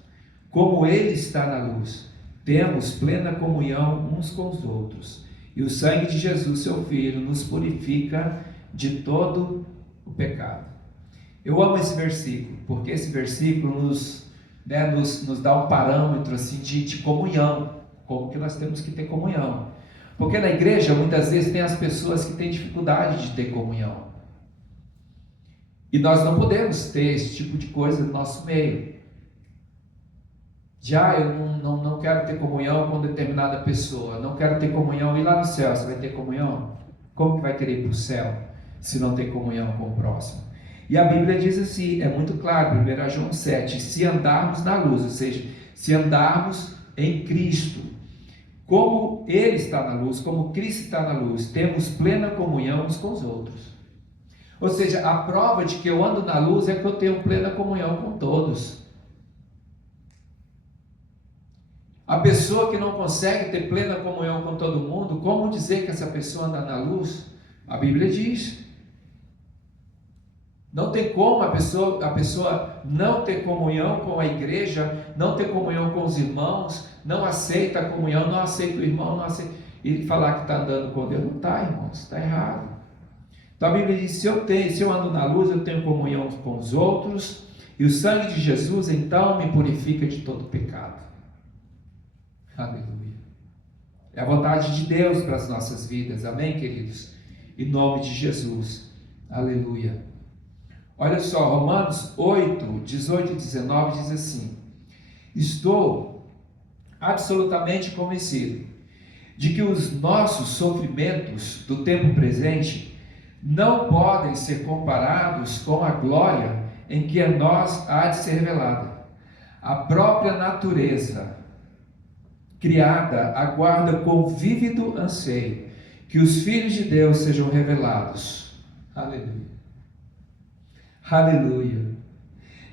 como Ele está na luz, temos plena comunhão uns com os outros, e o sangue de Jesus, seu Filho, nos purifica de todo o pecado. Eu amo esse versículo, porque esse versículo nos dá um parâmetro assim, de comunhão, como que nós temos que ter comunhão. Porque na igreja, muitas vezes, tem as pessoas que têm dificuldade de ter comunhão. E nós não podemos ter esse tipo de coisa no nosso meio. Eu não quero ter comunhão com determinada pessoa, não quero ter comunhão. E lá no céu, você vai ter comunhão? Como que vai querer ir para o céu se não tem comunhão com o próximo? E a Bíblia diz assim, é muito claro, 1 João 7, se andarmos na luz, ou seja, se andarmos em Cristo, como Ele está na luz, como Cristo está na luz, temos plena comunhão uns com os outros. Ou seja, a prova de que eu ando na luz é que eu tenho plena comunhão com todos. A pessoa que não consegue ter plena comunhão com todo mundo, como dizer que essa pessoa anda na luz? A Bíblia diz. Não tem como a pessoa não ter comunhão com a igreja, não ter comunhão com os irmãos, não aceita a comunhão, não aceita o irmão, não aceita, e falar que está andando com Deus. Não está, irmãos, está errado. Então a Bíblia diz, se eu ando na luz, eu tenho comunhão com os outros, e o sangue de Jesus então me purifica de todo pecado. Aleluia. É a vontade de Deus para as nossas vidas, amém, queridos? Em nome de Jesus, aleluia. Olha só, Romanos 8, 18 e 19 diz assim: estou absolutamente convencido de que os nossos sofrimentos do tempo presente não podem ser comparados com a glória em que a nós há de ser revelada. A própria natureza criada aguarda com vívido anseio que os filhos de Deus sejam revelados. Aleluia. Aleluia.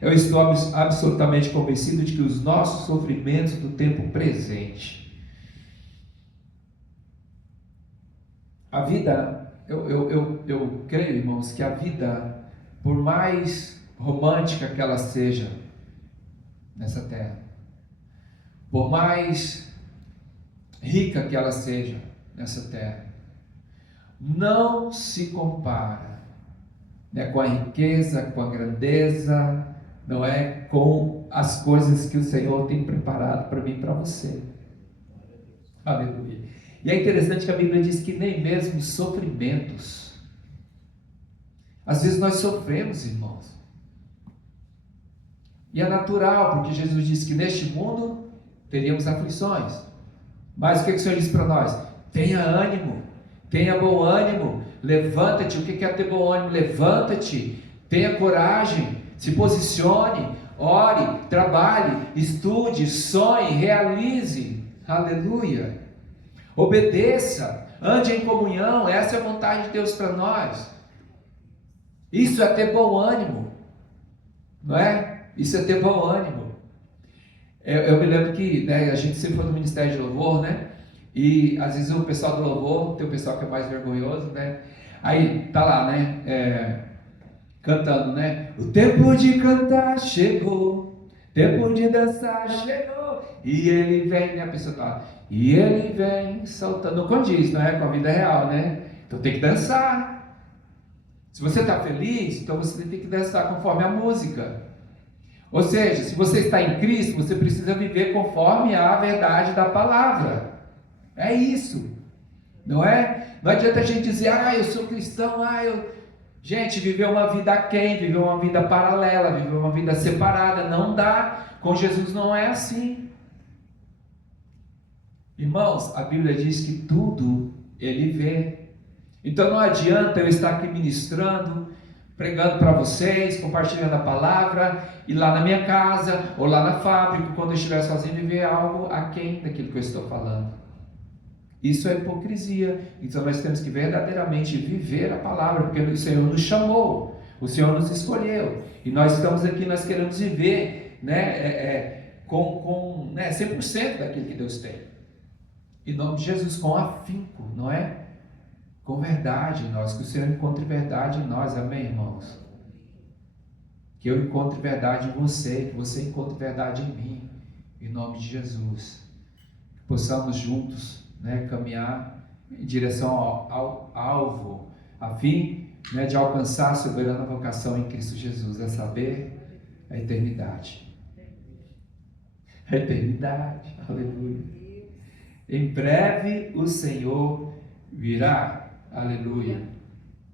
Eu estou absolutamente convencido de que os nossos sofrimentos do tempo presente, a vida, eu creio, irmãos, que a vida, por mais romântica que ela seja nessa terra, por mais rica que ela seja nessa terra, não se compara, com a riqueza, com a grandeza, não é, com as coisas que o Senhor tem preparado para mim e para você. Aleluia. E é interessante que a Bíblia diz que nem mesmo os sofrimentos, às vezes nós sofremos, irmãos, e é natural, porque Jesus disse que neste mundo teríamos aflições, mas o que o Senhor disse para nós? Tenha ânimo, tenha bom ânimo, levanta-te. O que é ter bom ânimo? Levanta-te, tenha coragem, se posicione, ore, trabalhe, estude, sonhe, realize, aleluia, obedeça, ande em comunhão. Essa é a vontade de Deus para nós. Isso é ter bom ânimo, não é? Isso é ter bom ânimo. Eu me lembro que, a gente sempre foi no Ministério de Louvor, e às vezes o pessoal do louvor, tem o pessoal que é mais vergonhoso, aí tá lá, cantando, o tempo de cantar chegou, tempo de dançar chegou, e ele vem, a pessoa tá lá, e ele vem saltando, não condiz, não é com a vida real, então tem que dançar. Se você está feliz, então você tem que dançar conforme a música. Ou seja, se você está em Cristo, você precisa viver conforme a verdade da palavra. É isso, não é? Não adianta a gente dizer, eu sou cristão, Gente, viver uma vida aquém, viver uma vida paralela, viver uma vida separada, não dá. Com Jesus não é assim. Irmãos, a Bíblia diz que tudo Ele vê. Então não adianta eu estar aqui ministrando, pregando para vocês, compartilhando a palavra, e lá na minha casa, ou lá na fábrica, quando eu estiver sozinho, viver algo aquém daquilo que eu estou falando. Isso é hipocrisia. Então nós temos que verdadeiramente viver a palavra, porque o Senhor nos chamou O Senhor nos escolheu. E nós estamos aqui, nós queremos viver, né, com 100% daquilo que Deus tem. Em nome de Jesus, com afinco, não é? Com verdade em nós, que o Senhor encontre verdade em nós, amém, irmãos? Que eu encontre verdade em você, que você encontre verdade em mim, em nome de Jesus. Que possamos juntos, né, caminhar em direção ao alvo, a fim, né, de alcançar a soberana vocação em Cristo Jesus, a saber, a eternidade. A eternidade, aleluia. Em breve o Senhor virá, aleluia,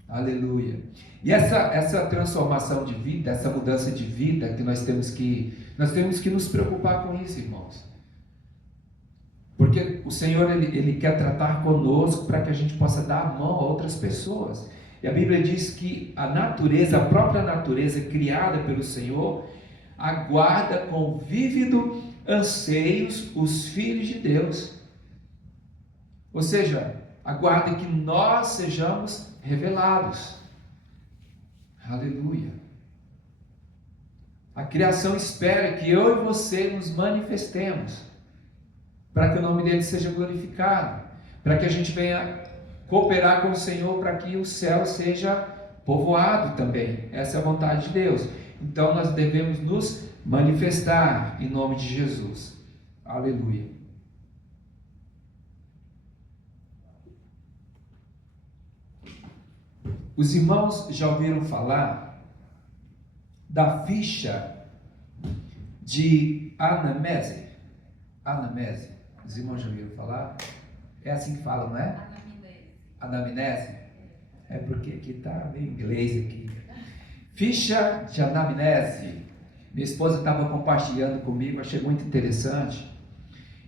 aleluia. E essa transformação de vida, essa mudança de vida que nós temos que nos preocupar com isso, irmãos. Porque o Senhor, Ele quer tratar conosco para que a gente possa dar a mão a outras pessoas. E a Bíblia diz que a natureza, a própria natureza criada pelo Senhor, aguarda com vívido anseios os filhos de Deus. Ou seja, aguarda que nós sejamos revelados. Aleluia. A criação espera que eu e você nos manifestemos, para que o nome dele seja glorificado, para que a gente venha cooperar com o Senhor, para que o céu seja povoado também. Essa é a vontade de Deus. Então nós devemos nos manifestar em nome de Jesus. Aleluia. Os irmãos já ouviram falar da ficha de anamnese? Anamnese. Os irmãos já ouviram falar? É assim que fala, não é? Anamnese. É porque aqui está meio inglês aqui. Ficha de anamnese. Minha esposa estava compartilhando comigo, achei muito interessante.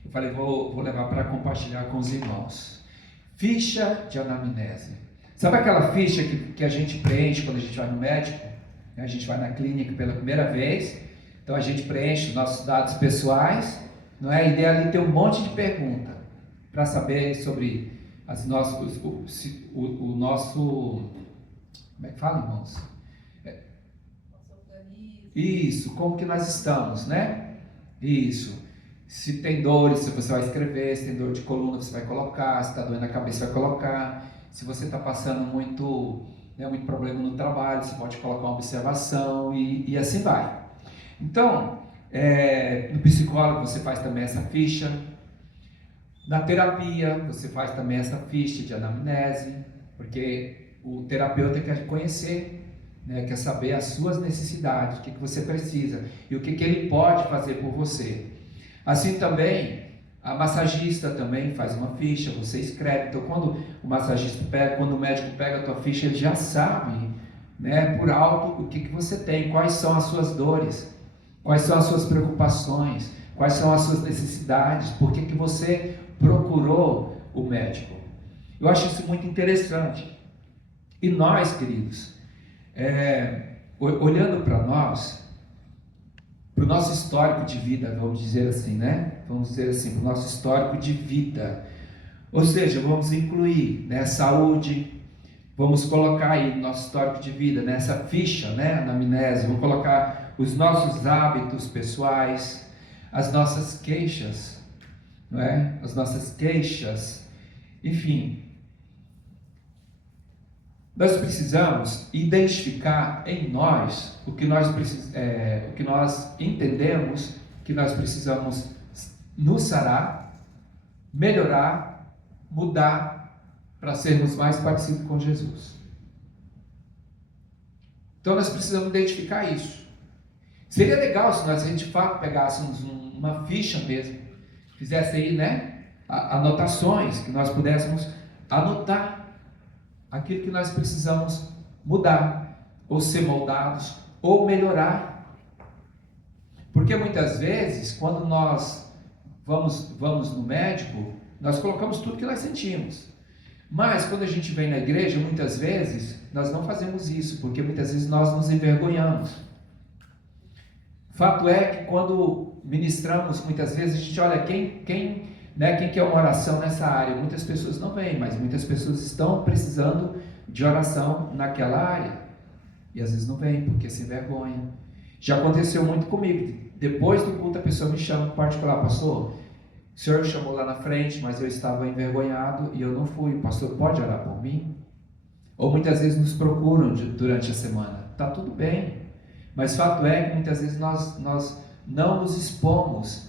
Eu falei, vou levar para compartilhar com os irmãos. Ficha de anamnese. Sabe aquela ficha que a gente preenche quando a gente vai no médico? A gente vai na clínica pela primeira vez, então a gente preenche os nossos dados pessoais, não é? A ideia ali tem um monte de perguntas para saber sobre o nosso, como é que fala, irmãos? Isso, como que nós estamos, né? Isso. Se tem dores, se você vai escrever, se tem dor de coluna, você vai colocar, se está doendo a cabeça, vai colocar. Se você está passando muito problema no trabalho, você pode colocar uma observação e assim vai. Então, no psicólogo você faz também essa ficha. Na terapia você faz também essa ficha de anamnese, porque o terapeuta quer conhecer, né, quer saber as suas necessidades, o que você precisa e o que ele pode fazer por você. Assim também, a massagista também faz uma ficha, você escreve. Então, quando o médico pega a tua ficha, ele já sabe, né, por alto o que você tem, quais são as suas dores, quais são as suas preocupações, quais são as suas necessidades, por que você procurou o médico. Eu acho isso muito interessante. E nós, queridos, olhando para nós, para o nosso histórico de vida, vamos dizer assim, né? Vamos dizer assim, para o nosso histórico de vida. Ou seja, vamos incluir, né, saúde, vamos colocar aí no nosso histórico de vida, nessa ficha, né, anamnese, vamos colocar os nossos hábitos pessoais, as nossas queixas, não é? As nossas queixas, enfim. Nós precisamos identificar em nós o que nós entendemos que nós precisamos nos sarar, melhorar, mudar para sermos mais parecidos com Jesus. Então nós precisamos identificar isso. Seria legal se nós, a gente de fato pegássemos uma ficha mesmo, fizesse aí, né, anotações, que nós pudéssemos anotar aquilo que nós precisamos mudar, ou ser moldados, ou melhorar. Porque muitas vezes, quando nós vamos no médico, nós colocamos tudo que nós sentimos. Mas quando a gente vem na igreja, muitas vezes, nós não fazemos isso, porque muitas vezes nós nos envergonhamos. Fato é que quando ministramos, muitas vezes a gente olha quem quer uma oração nessa área. Muitas pessoas não vêm, mas muitas pessoas estão precisando de oração naquela área. E às vezes não vem, porque é sem vergonha. Já aconteceu muito comigo. Depois do culto, a pessoa me chama em particular: pastor, o senhor me chamou lá na frente, mas eu estava envergonhado e eu não fui. Pastor, pode orar por mim? Ou muitas vezes nos procuram durante a semana. Está tudo bem. Mas fato é que muitas vezes nós não nos expomos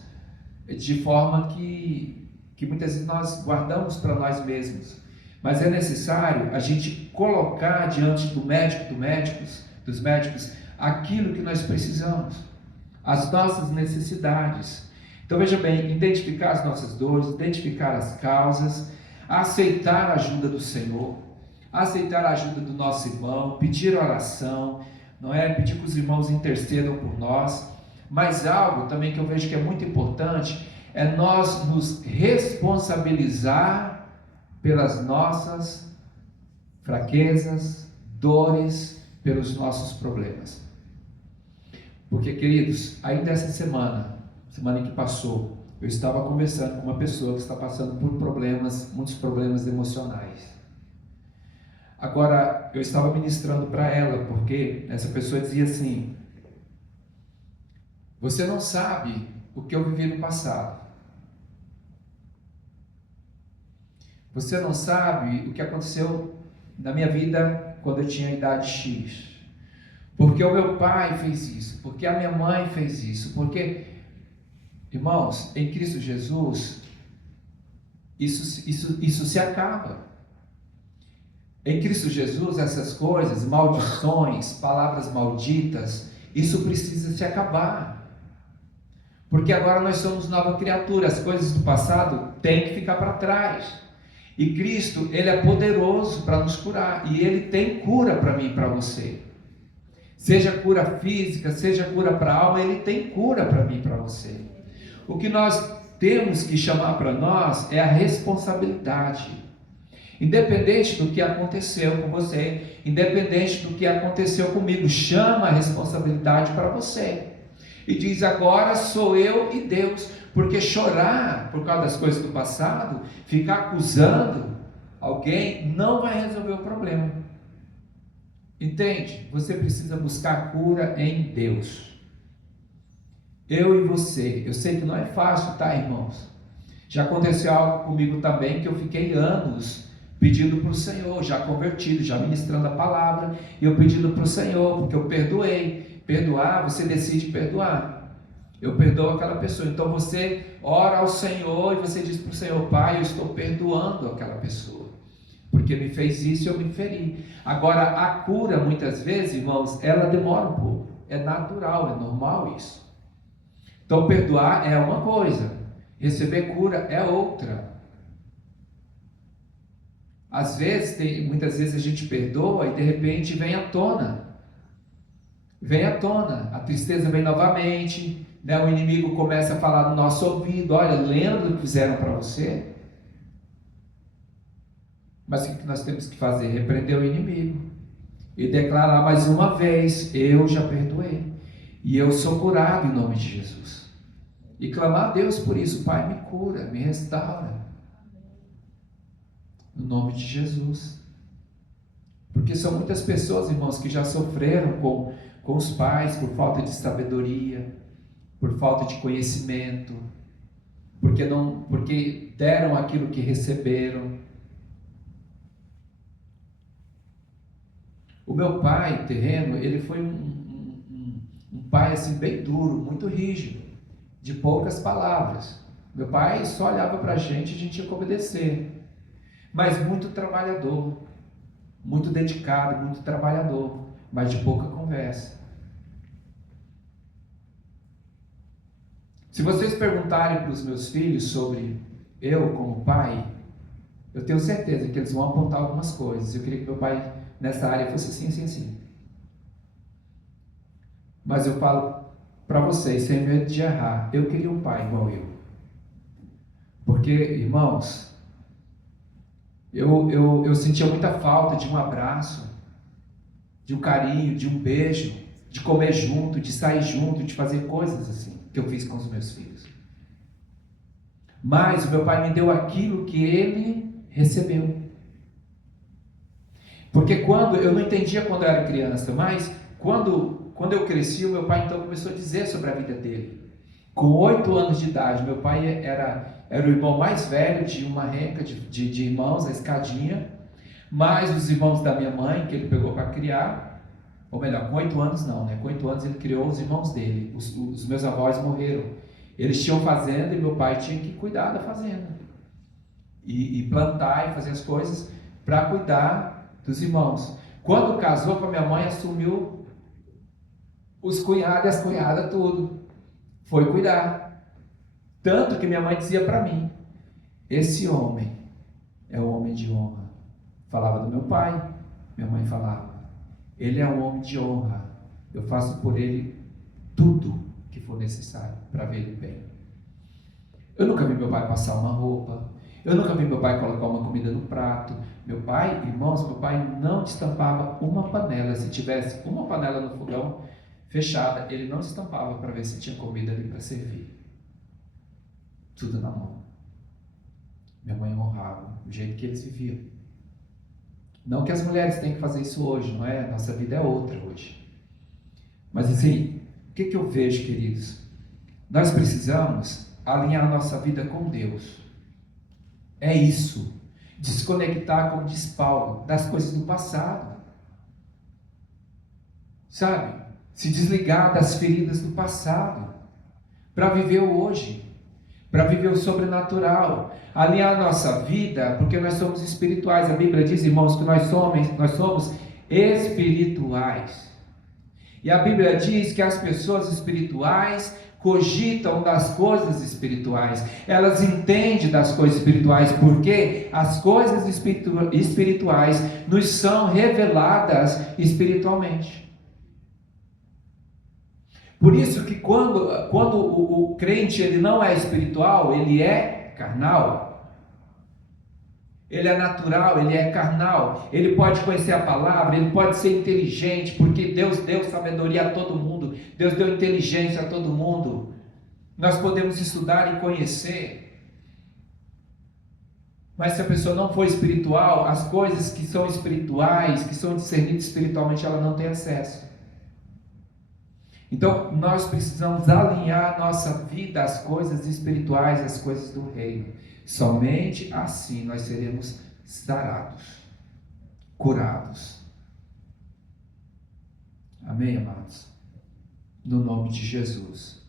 de forma que muitas vezes nós guardamos para nós mesmos. Mas é necessário a gente colocar diante dos médicos, aquilo que nós precisamos, as nossas necessidades. Então veja bem, identificar as nossas dores, identificar as causas, aceitar a ajuda do Senhor, aceitar a ajuda do nosso irmão, pedir oração, não é? Pedir que os irmãos intercedam por nós. Mas algo também que eu vejo que é muito importante é nós nos responsabilizar pelas nossas fraquezas, dores, pelos nossos problemas. Porque, queridos, ainda essa semana em que passou, eu estava conversando com uma pessoa que está passando por muitos problemas emocionais. Agora, eu estava ministrando para ela, porque essa pessoa dizia assim: você não sabe o que eu vivi no passado. Você não sabe o que aconteceu na minha vida quando eu tinha a idade X. Porque o meu pai fez isso, porque a minha mãe fez isso, porque, irmãos, em Cristo Jesus, isso se acaba. Em Cristo Jesus, essas coisas, maldições, palavras malditas, isso precisa se acabar. Porque agora nós somos nova criatura, as coisas do passado têm que ficar para trás. E Cristo, Ele é poderoso para nos curar, e Ele tem cura para mim e para você. Seja cura física, seja cura para a alma, Ele tem cura para mim e para você. O que nós temos que chamar para nós é a responsabilidade. Independente do que aconteceu com você, independente do que aconteceu comigo, chama a responsabilidade para você. E diz: agora sou eu e Deus. Porque chorar por causa das coisas do passado, ficar acusando alguém, não vai resolver o problema. Entende? Você precisa buscar cura em Deus. Eu e você. Eu sei que não é fácil, tá, irmãos? Já aconteceu algo comigo também, que eu fiquei anos pedindo para o Senhor, já convertido, já ministrando a palavra, e eu pedindo para o Senhor, porque eu perdoei. Perdoar, você decide perdoar. Eu perdoo aquela pessoa. Então você ora ao Senhor e você diz para o Senhor: Pai, eu estou perdoando aquela pessoa, porque me fez isso e eu me feri. Agora, a cura, muitas vezes, irmãos, ela demora um pouco. É natural, é normal isso. Então perdoar é uma coisa, receber cura é outra. Às vezes, muitas vezes a gente perdoa e de repente vem à tona. A tristeza vem novamente, né? O inimigo começa a falar no nosso ouvido: olha, lembra do que fizeram para você? Mas o que nós temos que fazer? Repreender o inimigo e declarar mais uma vez: eu já perdoei e eu sou curado em nome de Jesus. E clamar a Deus por isso: Pai, me cura, me restaura, no nome de Jesus. Porque são muitas pessoas, irmãos, que já sofreram com os pais por falta de sabedoria, por falta de conhecimento, porque deram aquilo que receberam. O meu pai terreno, ele foi um pai assim bem duro, muito rígido, de poucas palavras. Meu pai só olhava para a gente tinha que obedecer, mas muito trabalhador, muito dedicado, muito trabalhador, mas de pouca conversa. Se vocês perguntarem para os meus filhos sobre eu como pai, eu tenho certeza que eles vão apontar algumas coisas. Eu queria que meu pai nessa área fosse assim, assim, assim. Mas eu falo para vocês, sem medo de errar, eu queria um pai igual eu. Porque, irmãos, eu sentia muita falta de um abraço, de um carinho, de um beijo, de comer junto, de sair junto, de fazer coisas assim, que eu fiz com os meus filhos. Mas o meu pai me deu aquilo que ele recebeu. Porque quando eu não entendia quando eu era criança, mas quando eu cresci, o meu pai então começou a dizer sobre a vida dele. Com 8 anos de idade, meu pai era o irmão mais velho de uma renca de irmãos, a escadinha, mais os irmãos da minha mãe, que ele pegou para criar, ou melhor, com 8 anos não, né? Com 8 anos ele criou os irmãos dele, os meus avós morreram. Eles tinham fazenda e meu pai tinha que cuidar da fazenda, e plantar e fazer as coisas para cuidar dos irmãos. Quando casou com a minha mãe, assumiu os cunhados e as cunhadas, tudo. Foi cuidar. Tanto que minha mãe dizia para mim: esse homem é um homem de honra. Falava do meu pai, minha mãe falava: ele é um homem de honra. Eu faço por ele tudo que for necessário para ver ele bem. Eu nunca vi meu pai passar uma roupa. Eu nunca vi meu pai colocar uma comida no prato. Meu pai, irmãos, meu pai não destampava uma panela. Se tivesse uma panela no fogão fechada, ele não destampava para ver se tinha comida ali para servir. Tudo na mão. Minha mãe honrava o jeito que eles viviam. Não que as mulheres tenham que fazer isso hoje, não é? Nossa vida é outra hoje. Mas assim, o que eu vejo, queridos? Nós precisamos alinhar a nossa vida com Deus. É isso. Desconectar, como diz Paulo, das coisas do passado. Sabe? Se desligar das feridas do passado. Para viver o hoje. Para viver o sobrenatural. Alinhar a nossa vida, porque nós somos espirituais. A Bíblia diz, irmãos, que nós somos espirituais. E a Bíblia diz que as pessoas espirituais cogitam das coisas espirituais, elas entendem das coisas espirituais, porque as coisas espirituais nos são reveladas espiritualmente. Por isso que quando o crente ele não é espiritual, ele é carnal. Ele é natural, ele é carnal, ele pode conhecer a palavra, ele pode ser inteligente, porque Deus deu sabedoria a todo mundo, Deus deu inteligência a todo mundo. Nós podemos estudar e conhecer, mas se a pessoa não for espiritual, as coisas que são espirituais, que são discernidas espiritualmente, ela não tem acesso. Então, nós precisamos alinhar nossa vida às coisas espirituais, às coisas do reino. Somente assim nós seremos sarados, curados. Amém, amados? No nome de Jesus.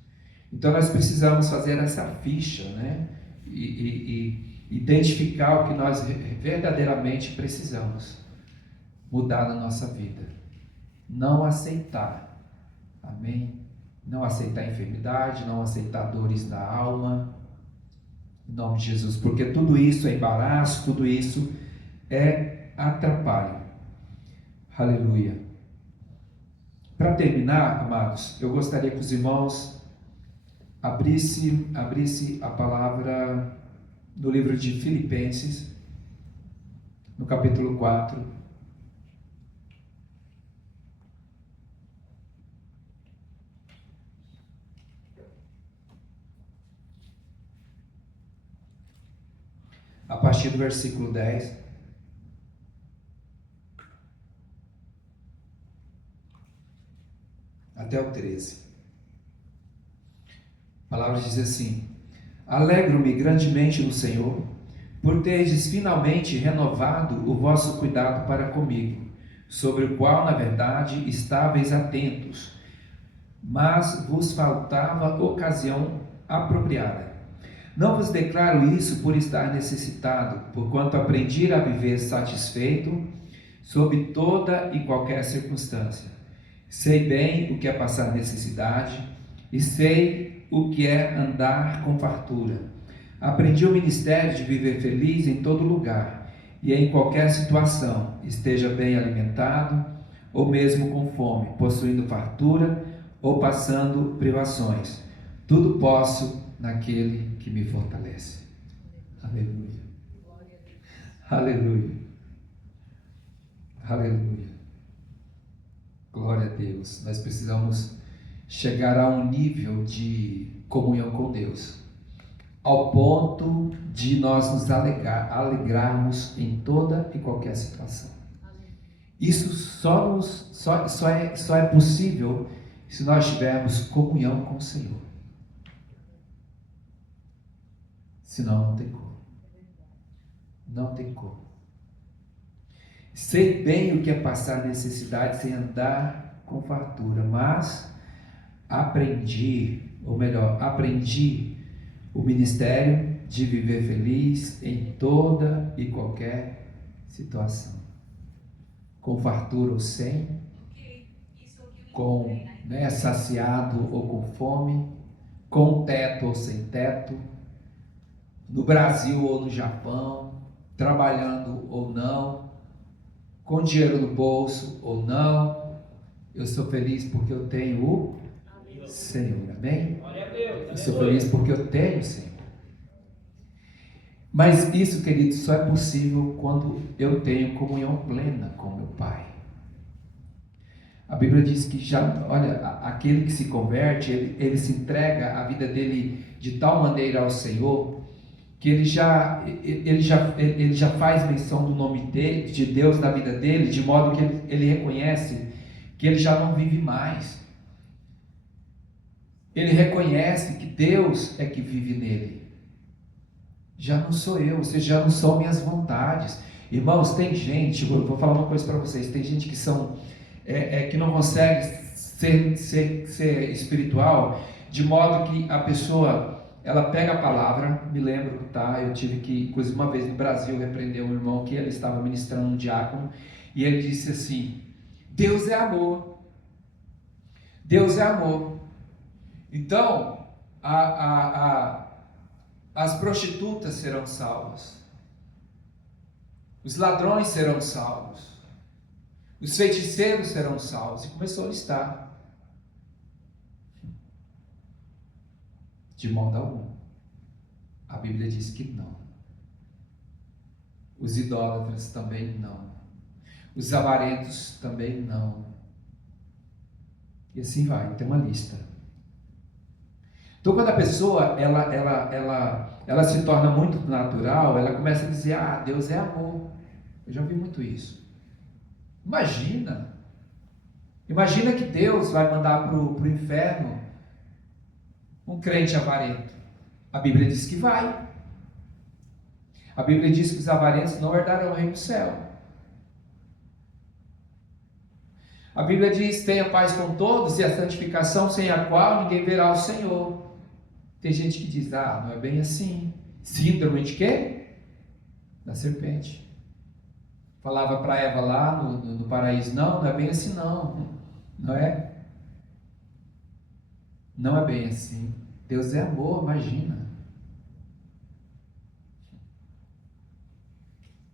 Então, nós precisamos fazer essa ficha, né? E identificar o que nós verdadeiramente precisamos mudar na nossa vida. Não aceitar. Amém? Não aceitar enfermidade, não aceitar dores da alma, em nome de Jesus, porque tudo isso é embaraço, tudo isso é atrapalho. Aleluia. Para terminar, amados, eu gostaria que os irmãos abrissem a palavra no livro de Filipenses, no capítulo 4. A partir do versículo 10. Até o 13. A palavra diz assim: alegro-me grandemente no Senhor, por teres finalmente renovado o vosso cuidado para comigo, sobre o qual, na verdade, estáveis atentos, mas vos faltava ocasião apropriada. Não vos declaro isso por estar necessitado, porquanto aprendi a viver satisfeito sob toda e qualquer circunstância. Sei bem o que é passar necessidade e sei o que é andar com fartura. Aprendi o ministério de viver feliz em todo lugar e em qualquer situação, esteja bem alimentado ou mesmo com fome, possuindo fartura ou passando privações. Tudo posso naquele que me fortalece. Aleluia. Aleluia. Aleluia. Glória a Deus. Nós precisamos chegar a um nível de comunhão com Deus, ao ponto de nós nos alegrarmos em toda e qualquer situação. Isso só é possível se nós tivermos comunhão com o Senhor. Senão não tem como. Não tem como. Sei bem o que é passar necessidade sem andar com fartura, mas aprendi o ministério de viver feliz em toda e qualquer situação. Com fartura ou sem, com saciado ou com fome, com teto ou sem teto, no Brasil ou no Japão, trabalhando ou não, com dinheiro no bolso ou não, eu sou feliz porque eu tenho o Senhor, amém? Eu sou feliz porque eu tenho o Senhor. Mas isso, querido, só é possível quando eu tenho comunhão plena com meu Pai. A Bíblia diz que aquele que se converte, ele se entrega a vida dele de tal maneira ao Senhor, que ele já faz menção do nome de Deus na vida dele, de modo que ele reconhece que ele já não vive mais. Ele reconhece que Deus é que vive nele. Já não sou eu, ou seja, já não são minhas vontades. Irmãos, tem gente, eu vou falar uma coisa para vocês, tem gente que não consegue ser espiritual, de modo que a pessoa, ela pega a palavra, me lembro, eu tive que, inclusive uma vez no Brasil, repreender um irmão que ele estava ministrando um diácono, e ele disse assim: Deus é amor. Deus é amor. Então, as prostitutas serão salvas, os ladrões serão salvos, os feiticeiros serão salvos. E começou a listar. De modo algum. A Bíblia diz que não. Os idólatras também não. Os avarentos também não. E assim vai, tem uma lista. Então, quando a pessoa ela se torna muito natural, ela começa a dizer: Deus é amor. Eu já ouvi muito isso. Imagina que Deus vai mandar para o inferno um crente avarento. A Bíblia diz que vai. A Bíblia diz que os avarentos não herdarão o reino do céu. A Bíblia diz: tenha paz com todos e a santificação, sem a qual ninguém verá o Senhor. Tem gente que diz: não é bem assim. Síndrome de quê? Da serpente. Falava para Eva lá no paraíso: não é bem assim não. Não é? Não é bem assim. Deus é amor, imagina.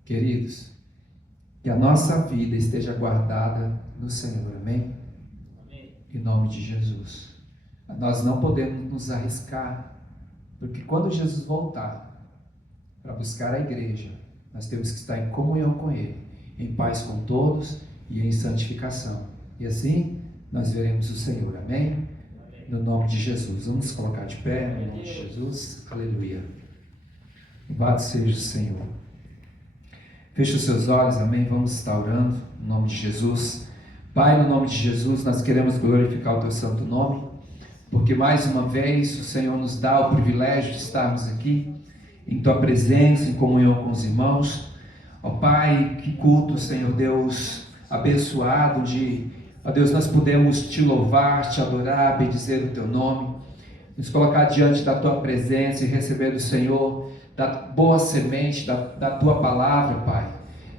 Queridos, que a nossa vida esteja guardada no Senhor, amém? Amém. Em nome de Jesus. Nós não podemos nos arriscar, porque quando Jesus voltar para buscar a igreja, nós temos que estar em comunhão com Ele, em paz com todos e em santificação. E assim nós veremos o Senhor, amém? No nome de Jesus. Vamos colocar de pé, no nome de Jesus. Aleluia. Louvado seja o Senhor. Feche os seus olhos, amém? Vamos estar orando, no nome de Jesus. Pai, no nome de Jesus, nós queremos glorificar o Teu santo nome, porque mais uma vez o Senhor nos dá o privilégio de estarmos aqui, em Tua presença, em comunhão com os irmãos. Ó Pai, que culto, Senhor Deus, abençoado ó Deus, nós podemos Te louvar, Te adorar, bendizer o Teu nome, nos colocar diante da Tua presença e receber do Senhor, da boa semente, da Tua palavra, Pai.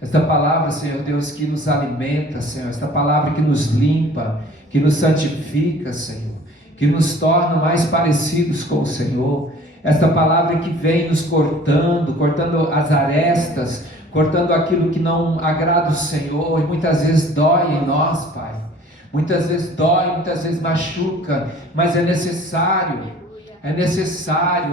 Esta palavra, Senhor Deus, que nos alimenta, Senhor, esta palavra que nos limpa, que nos santifica, Senhor, que nos torna mais parecidos com o Senhor. Esta palavra que vem nos cortando as arestas, cortando aquilo que não agrada o Senhor, e muitas vezes dói em nós, Pai. Muitas vezes dói, muitas vezes machuca, mas é necessário,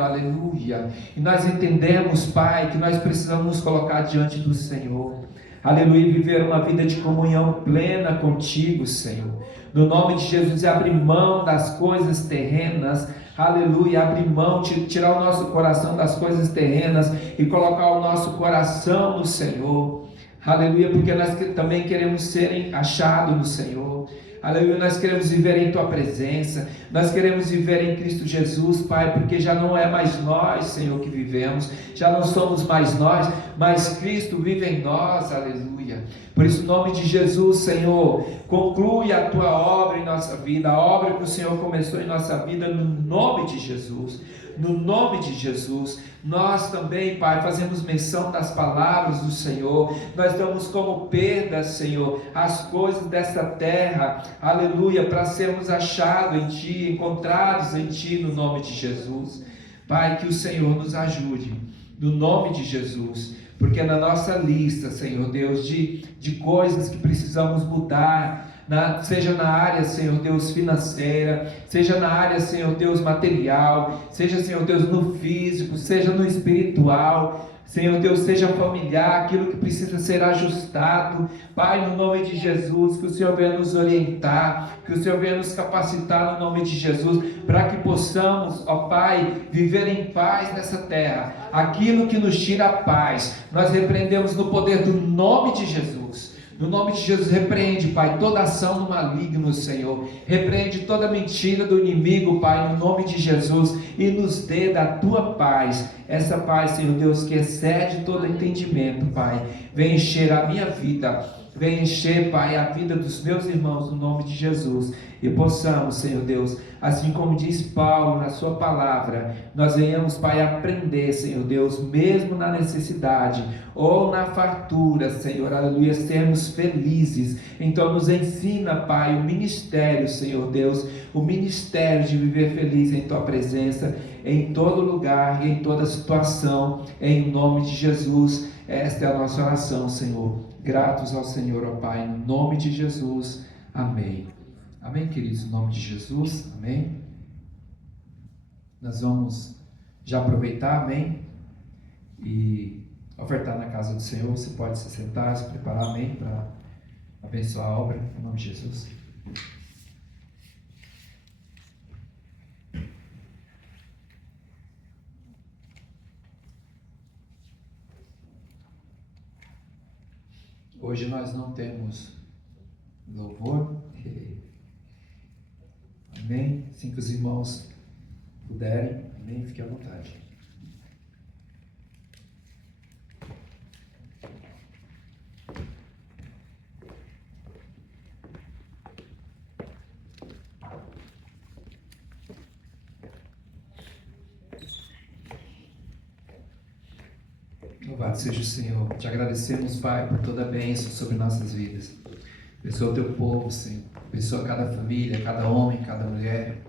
aleluia. E nós entendemos, Pai, que nós precisamos nos colocar diante do Senhor, aleluia, e viver uma vida de comunhão plena contigo, Senhor. No nome de Jesus, abrir mão das coisas terrenas, aleluia, abrir mão, tirar o nosso coração das coisas terrenas e colocar o nosso coração no Senhor. Aleluia, porque nós também queremos ser achados no Senhor. Aleluia, nós queremos viver em Tua presença, nós queremos viver em Cristo Jesus, Pai, porque já não é mais nós, Senhor, que vivemos, já não somos mais nós, mas Cristo vive em nós, aleluia. Por isso, em nome de Jesus, Senhor, conclui a Tua obra em nossa vida, a obra que o Senhor começou em nossa vida, no nome de Jesus. No nome de Jesus, nós também, Pai, fazemos menção das palavras do Senhor, nós damos como perda, Senhor, as coisas dessa terra, aleluia, para sermos achados em Ti, encontrados em Ti, no nome de Jesus. Pai, que o Senhor nos ajude, no nome de Jesus, porque na nossa lista, Senhor Deus, de coisas que precisamos mudar, seja na área, Senhor Deus, financeira, seja na área, Senhor Deus, material, seja, Senhor Deus, no físico, seja no espiritual, Senhor Deus, seja familiar, aquilo que precisa ser ajustado, Pai, no nome de Jesus, que o Senhor venha nos orientar, que o Senhor venha nos capacitar no nome de Jesus, para que possamos, ó Pai, viver em paz nessa terra. Aquilo que nos tira a paz, nós repreendemos no poder do nome de Jesus. No nome de Jesus, repreende, Pai, toda ação do maligno, Senhor. Repreende toda mentira do inimigo, Pai, no nome de Jesus. E nos dê da Tua paz. Essa paz, Senhor Deus, que excede todo entendimento, Pai. Vem encher a minha vida. Vem encher, Pai, a vida dos meus irmãos, no nome de Jesus. E possamos, Senhor Deus, assim como diz Paulo na sua palavra, nós venhamos, Pai, aprender, Senhor Deus, mesmo na necessidade ou na fartura, Senhor, aleluia, sermos felizes. Então nos ensina, Pai, o ministério, Senhor Deus, o ministério de viver feliz em Tua presença, em todo lugar e em toda situação, em nome de Jesus. Esta é a nossa oração, Senhor. Gratos ao Senhor, ó Pai, no nome de Jesus. Amém. Amém, queridos, no nome de Jesus. Amém. Nós vamos já aproveitar, amém, e ofertar na casa do Senhor. Você pode se sentar, se preparar, amém, para abençoar a obra, em nome de Jesus. Hoje nós não temos louvor. Amém? Assim que os irmãos puderem, amém? Fique à vontade. Louvado seja o Senhor. Te agradecemos, Pai, por toda a bênção sobre nossas vidas. Abençoa o Teu povo, Senhor. Abençoa cada família, cada homem, cada mulher.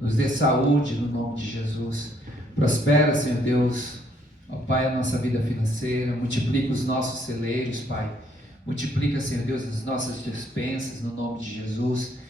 Nos dê saúde no nome de Jesus. Prospera, Senhor Deus, ó Pai, a nossa vida financeira. Multiplica os nossos celeiros, Pai. Multiplica, Senhor Deus, as nossas despensas no nome de Jesus.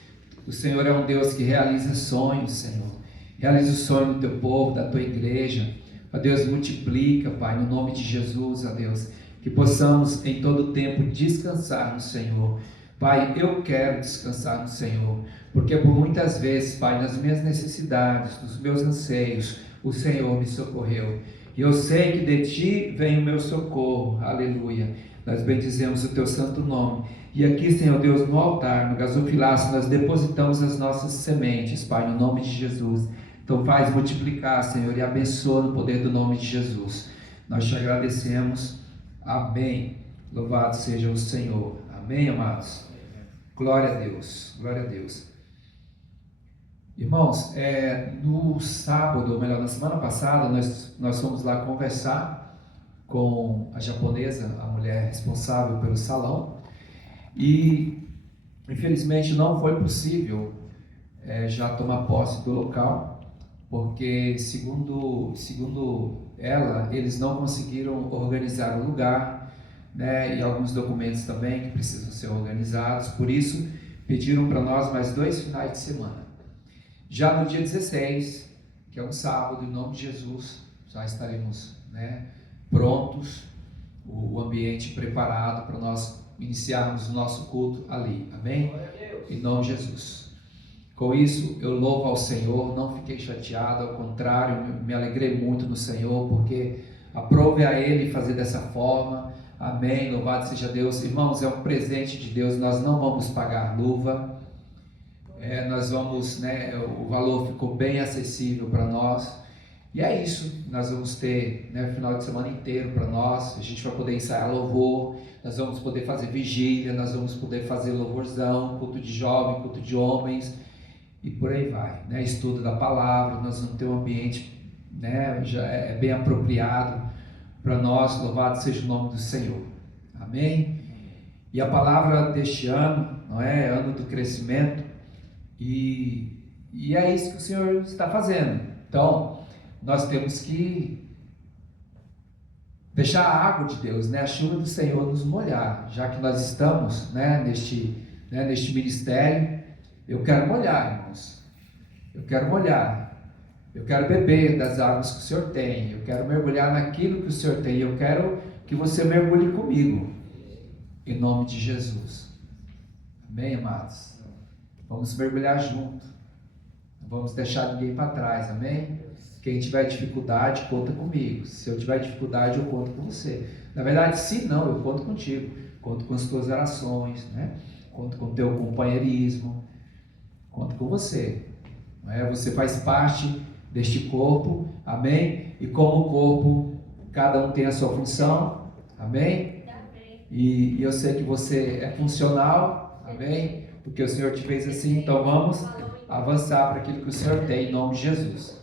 O Senhor é um Deus que realiza sonhos, Senhor. Realiza o sonho do Teu povo, da Tua igreja. Ó Deus, multiplica, Pai, no nome de Jesus, ó Deus, que possamos em todo tempo descansar no Senhor. Pai, eu quero descansar no Senhor, porque por muitas vezes, Pai, nas minhas necessidades, nos meus anseios, o Senhor me socorreu. E eu sei que de Ti vem o meu socorro, aleluia. Nós bendizemos o Teu santo nome. E aqui, Senhor Deus, no altar, no gasofilaço, nós depositamos as nossas sementes, Pai, no nome de Jesus. Então faz multiplicar, Senhor, e abençoa no poder do nome de Jesus. Nós te agradecemos. Amém. Louvado seja o Senhor. Amém, amados. Glória a Deus. Glória a Deus. Irmãos, no sábado, ou melhor, na semana passada, nós fomos lá conversar com a japonesa, a mulher responsável pelo salão, e infelizmente não foi possível já tomar posse do local, porque segundo ela, eles não conseguiram organizar o lugar, né, e alguns documentos também que precisam ser organizados. Por isso pediram para nós mais 2 finais de semana. Já no dia 16, que é um sábado, em nome de Jesus, já estaremos, né, prontos, o ambiente preparado para nós iniciarmos o nosso culto ali, amém? Em nome de Jesus. Com isso, eu louvo ao Senhor, não fiquei chateado, ao contrário, me alegrei muito no Senhor, porque aprove a Ele fazer dessa forma, Amém, louvado seja Deus. Irmãos, é um presente de Deus, nós não vamos pagar luva, nós vamos, o valor ficou bem acessível para nós, e é isso, nós vamos ter o final de semana inteiro para nós, a gente vai poder ensaiar louvor, nós vamos poder fazer vigília, nós vamos poder fazer louvorzão, culto de jovem, culto de homens, e por aí vai, estudo da palavra, nós vamos ter um ambiente, já é bem apropriado para nós, louvado seja o nome do Senhor, amém? E a palavra deste ano, ano do crescimento, e é isso que o Senhor está fazendo. Então, nós temos que deixar a água de Deus, a chuva do Senhor nos molhar, já que nós estamos neste ministério. Eu quero molhar, irmãos, eu quero beber das águas que o Senhor tem, eu quero mergulhar naquilo que o Senhor tem, eu quero que você mergulhe comigo, em nome de Jesus, amém, amados? Vamos mergulhar junto, não vamos deixar ninguém para trás, amém? Quem tiver dificuldade, conta comigo, se eu tiver dificuldade, eu conto com você, na verdade, se não, eu conto contigo, conto com as tuas orações, conto com o teu companheirismo, conto com você, você faz parte deste corpo, amém? E como corpo, cada um tem a sua função, amém? E eu sei que você é funcional, amém? Porque o Senhor te fez assim, então vamos avançar para aquilo que o Senhor tem, em nome de Jesus.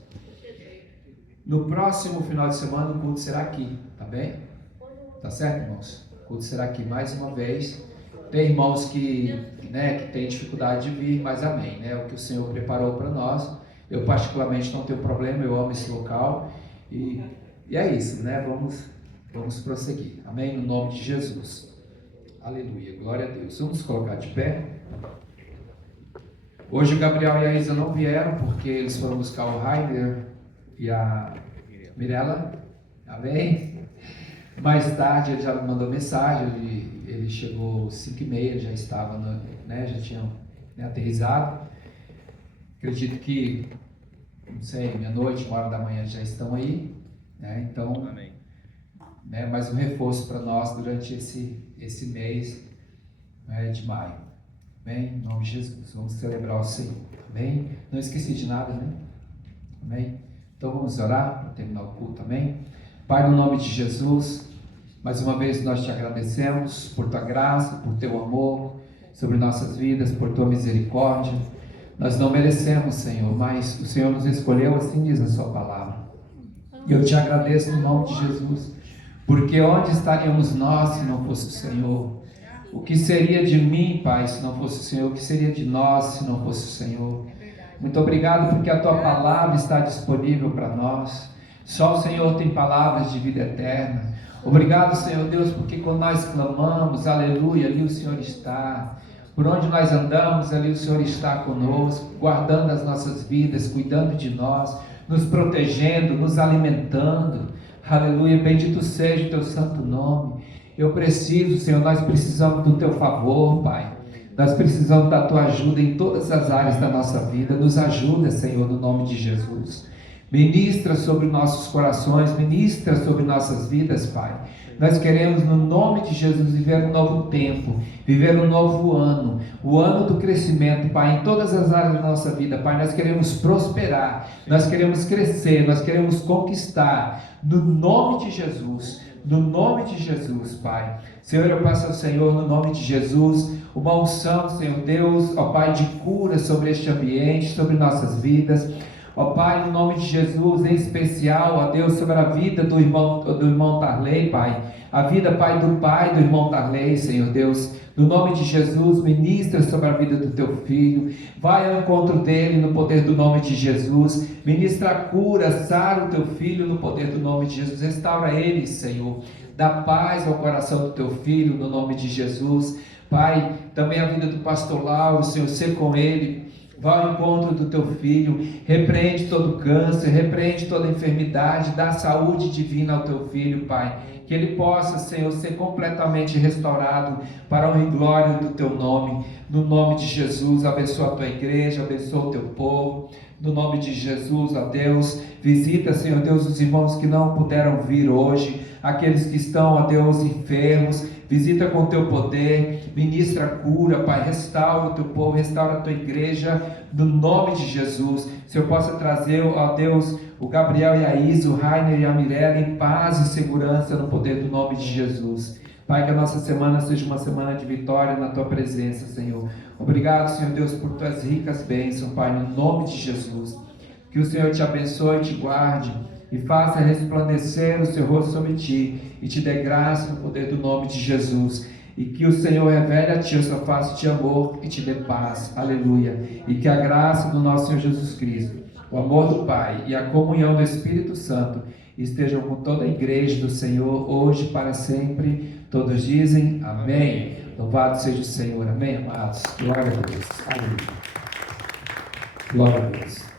No próximo final de semana o culto será aqui, tá bem? Tá certo, irmãos? O culto será aqui mais uma vez. Tem irmãos que têm dificuldade de vir, mas amém, o que o Senhor preparou para nós. Eu particularmente não tenho problema, eu amo esse local e é isso, vamos prosseguir, amém, no nome de Jesus, aleluia, glória a Deus. Vamos colocar de pé. Hoje o Gabriel e a Isa não vieram porque eles foram buscar o Rainer e a Mirella, amém. Mais tarde ele já me mandou mensagem, ele chegou 5h30, já estava, já tinham aterrissado. Acredito que, não sei, meia-noite, 1h da manhã já estão aí, então, amém. Mais um reforço para nós durante esse mês de maio, amém? Em nome de Jesus, vamos celebrar o Senhor, amém? Não esqueci de nada, amém? Então vamos orar para terminar o culto, amém? Pai, no nome de Jesus, mais uma vez nós te agradecemos por tua graça, por teu amor sobre nossas vidas, por tua misericórdia. Nós não merecemos, Senhor, mas o Senhor nos escolheu, assim diz a sua palavra. E eu te agradeço no nome de Jesus, porque onde estaríamos nós se não fosse o Senhor? O que seria de mim, Pai, se não fosse o Senhor? O que seria de nós se não fosse o Senhor? Muito obrigado porque a tua palavra está disponível para nós. Só o Senhor tem palavras de vida eterna. Obrigado, Senhor Deus, porque quando nós clamamos, aleluia, ali o Senhor está. Por onde nós andamos, ali o Senhor está conosco, guardando as nossas vidas, cuidando de nós, nos protegendo, nos alimentando. Aleluia, bendito seja o teu santo nome. Eu preciso, Senhor, nós precisamos do teu favor, Pai. Nós precisamos da tua ajuda em todas as áreas da nossa vida. Nos ajuda, Senhor, no nome de Jesus. Ministra sobre nossos corações, ministra sobre nossas vidas, Pai. Nós queremos, no nome de Jesus, viver um novo tempo, viver um novo ano, o ano do crescimento, Pai, em todas as áreas da nossa vida, Pai. Nós queremos prosperar, nós queremos crescer, nós queremos conquistar, no nome de Jesus, Pai. Senhor, eu peço ao Senhor, no nome de Jesus, uma unção, Senhor Deus, ó Pai, de cura sobre este ambiente, sobre nossas vidas. Ó Pai, no nome de Jesus, em especial, ó Deus, sobre a vida do irmão Tarley, Pai. A vida, Pai, do irmão Tarley, Senhor Deus. No nome de Jesus, ministra sobre a vida do teu filho. Vai ao encontro dele no poder do nome de Jesus. Ministra a cura, sara o teu filho no poder do nome de Jesus. Restaura ele, Senhor. Dá paz ao coração do teu filho no nome de Jesus. Pai, também a vida do pastor Lauro, Senhor, ser com ele. Vá ao encontro do teu filho, repreende todo câncer, repreende toda enfermidade, dá saúde divina ao teu filho, Pai, que ele possa, Senhor, ser completamente restaurado para a honra e glória do teu nome. No nome de Jesus, abençoa a tua igreja, abençoa o teu povo. No nome de Jesus, ó Deus, visita, Senhor Deus, os irmãos que não puderam vir hoje, aqueles que estão, ó Deus, enfermos. Visita com o teu poder, ministra a cura, Pai, restaura o teu povo, restaura a tua igreja, no nome de Jesus. Senhor, possa trazer, ó Deus, o Gabriel e a Isa, o Rainer e a Mirella em paz e segurança no poder do nome de Jesus. Pai, que a nossa semana seja uma semana de vitória na tua presença, Senhor. Obrigado, Senhor Deus, por tuas ricas bênçãos, Pai, no nome de Jesus. Que o Senhor te abençoe e te guarde e faça resplandecer o seu rosto sobre ti e te dê graça no poder do nome de Jesus. E que o Senhor revele a ti a sua face de amor e te dê paz. Aleluia. E que a graça do nosso Senhor Jesus Cristo, o amor do Pai e a comunhão do Espírito Santo estejam com toda a igreja do Senhor, hoje e para sempre. Todos dizem amém. Louvado seja o Senhor. Amém, amados. Glória a Deus. Aleluia. Glória a Deus.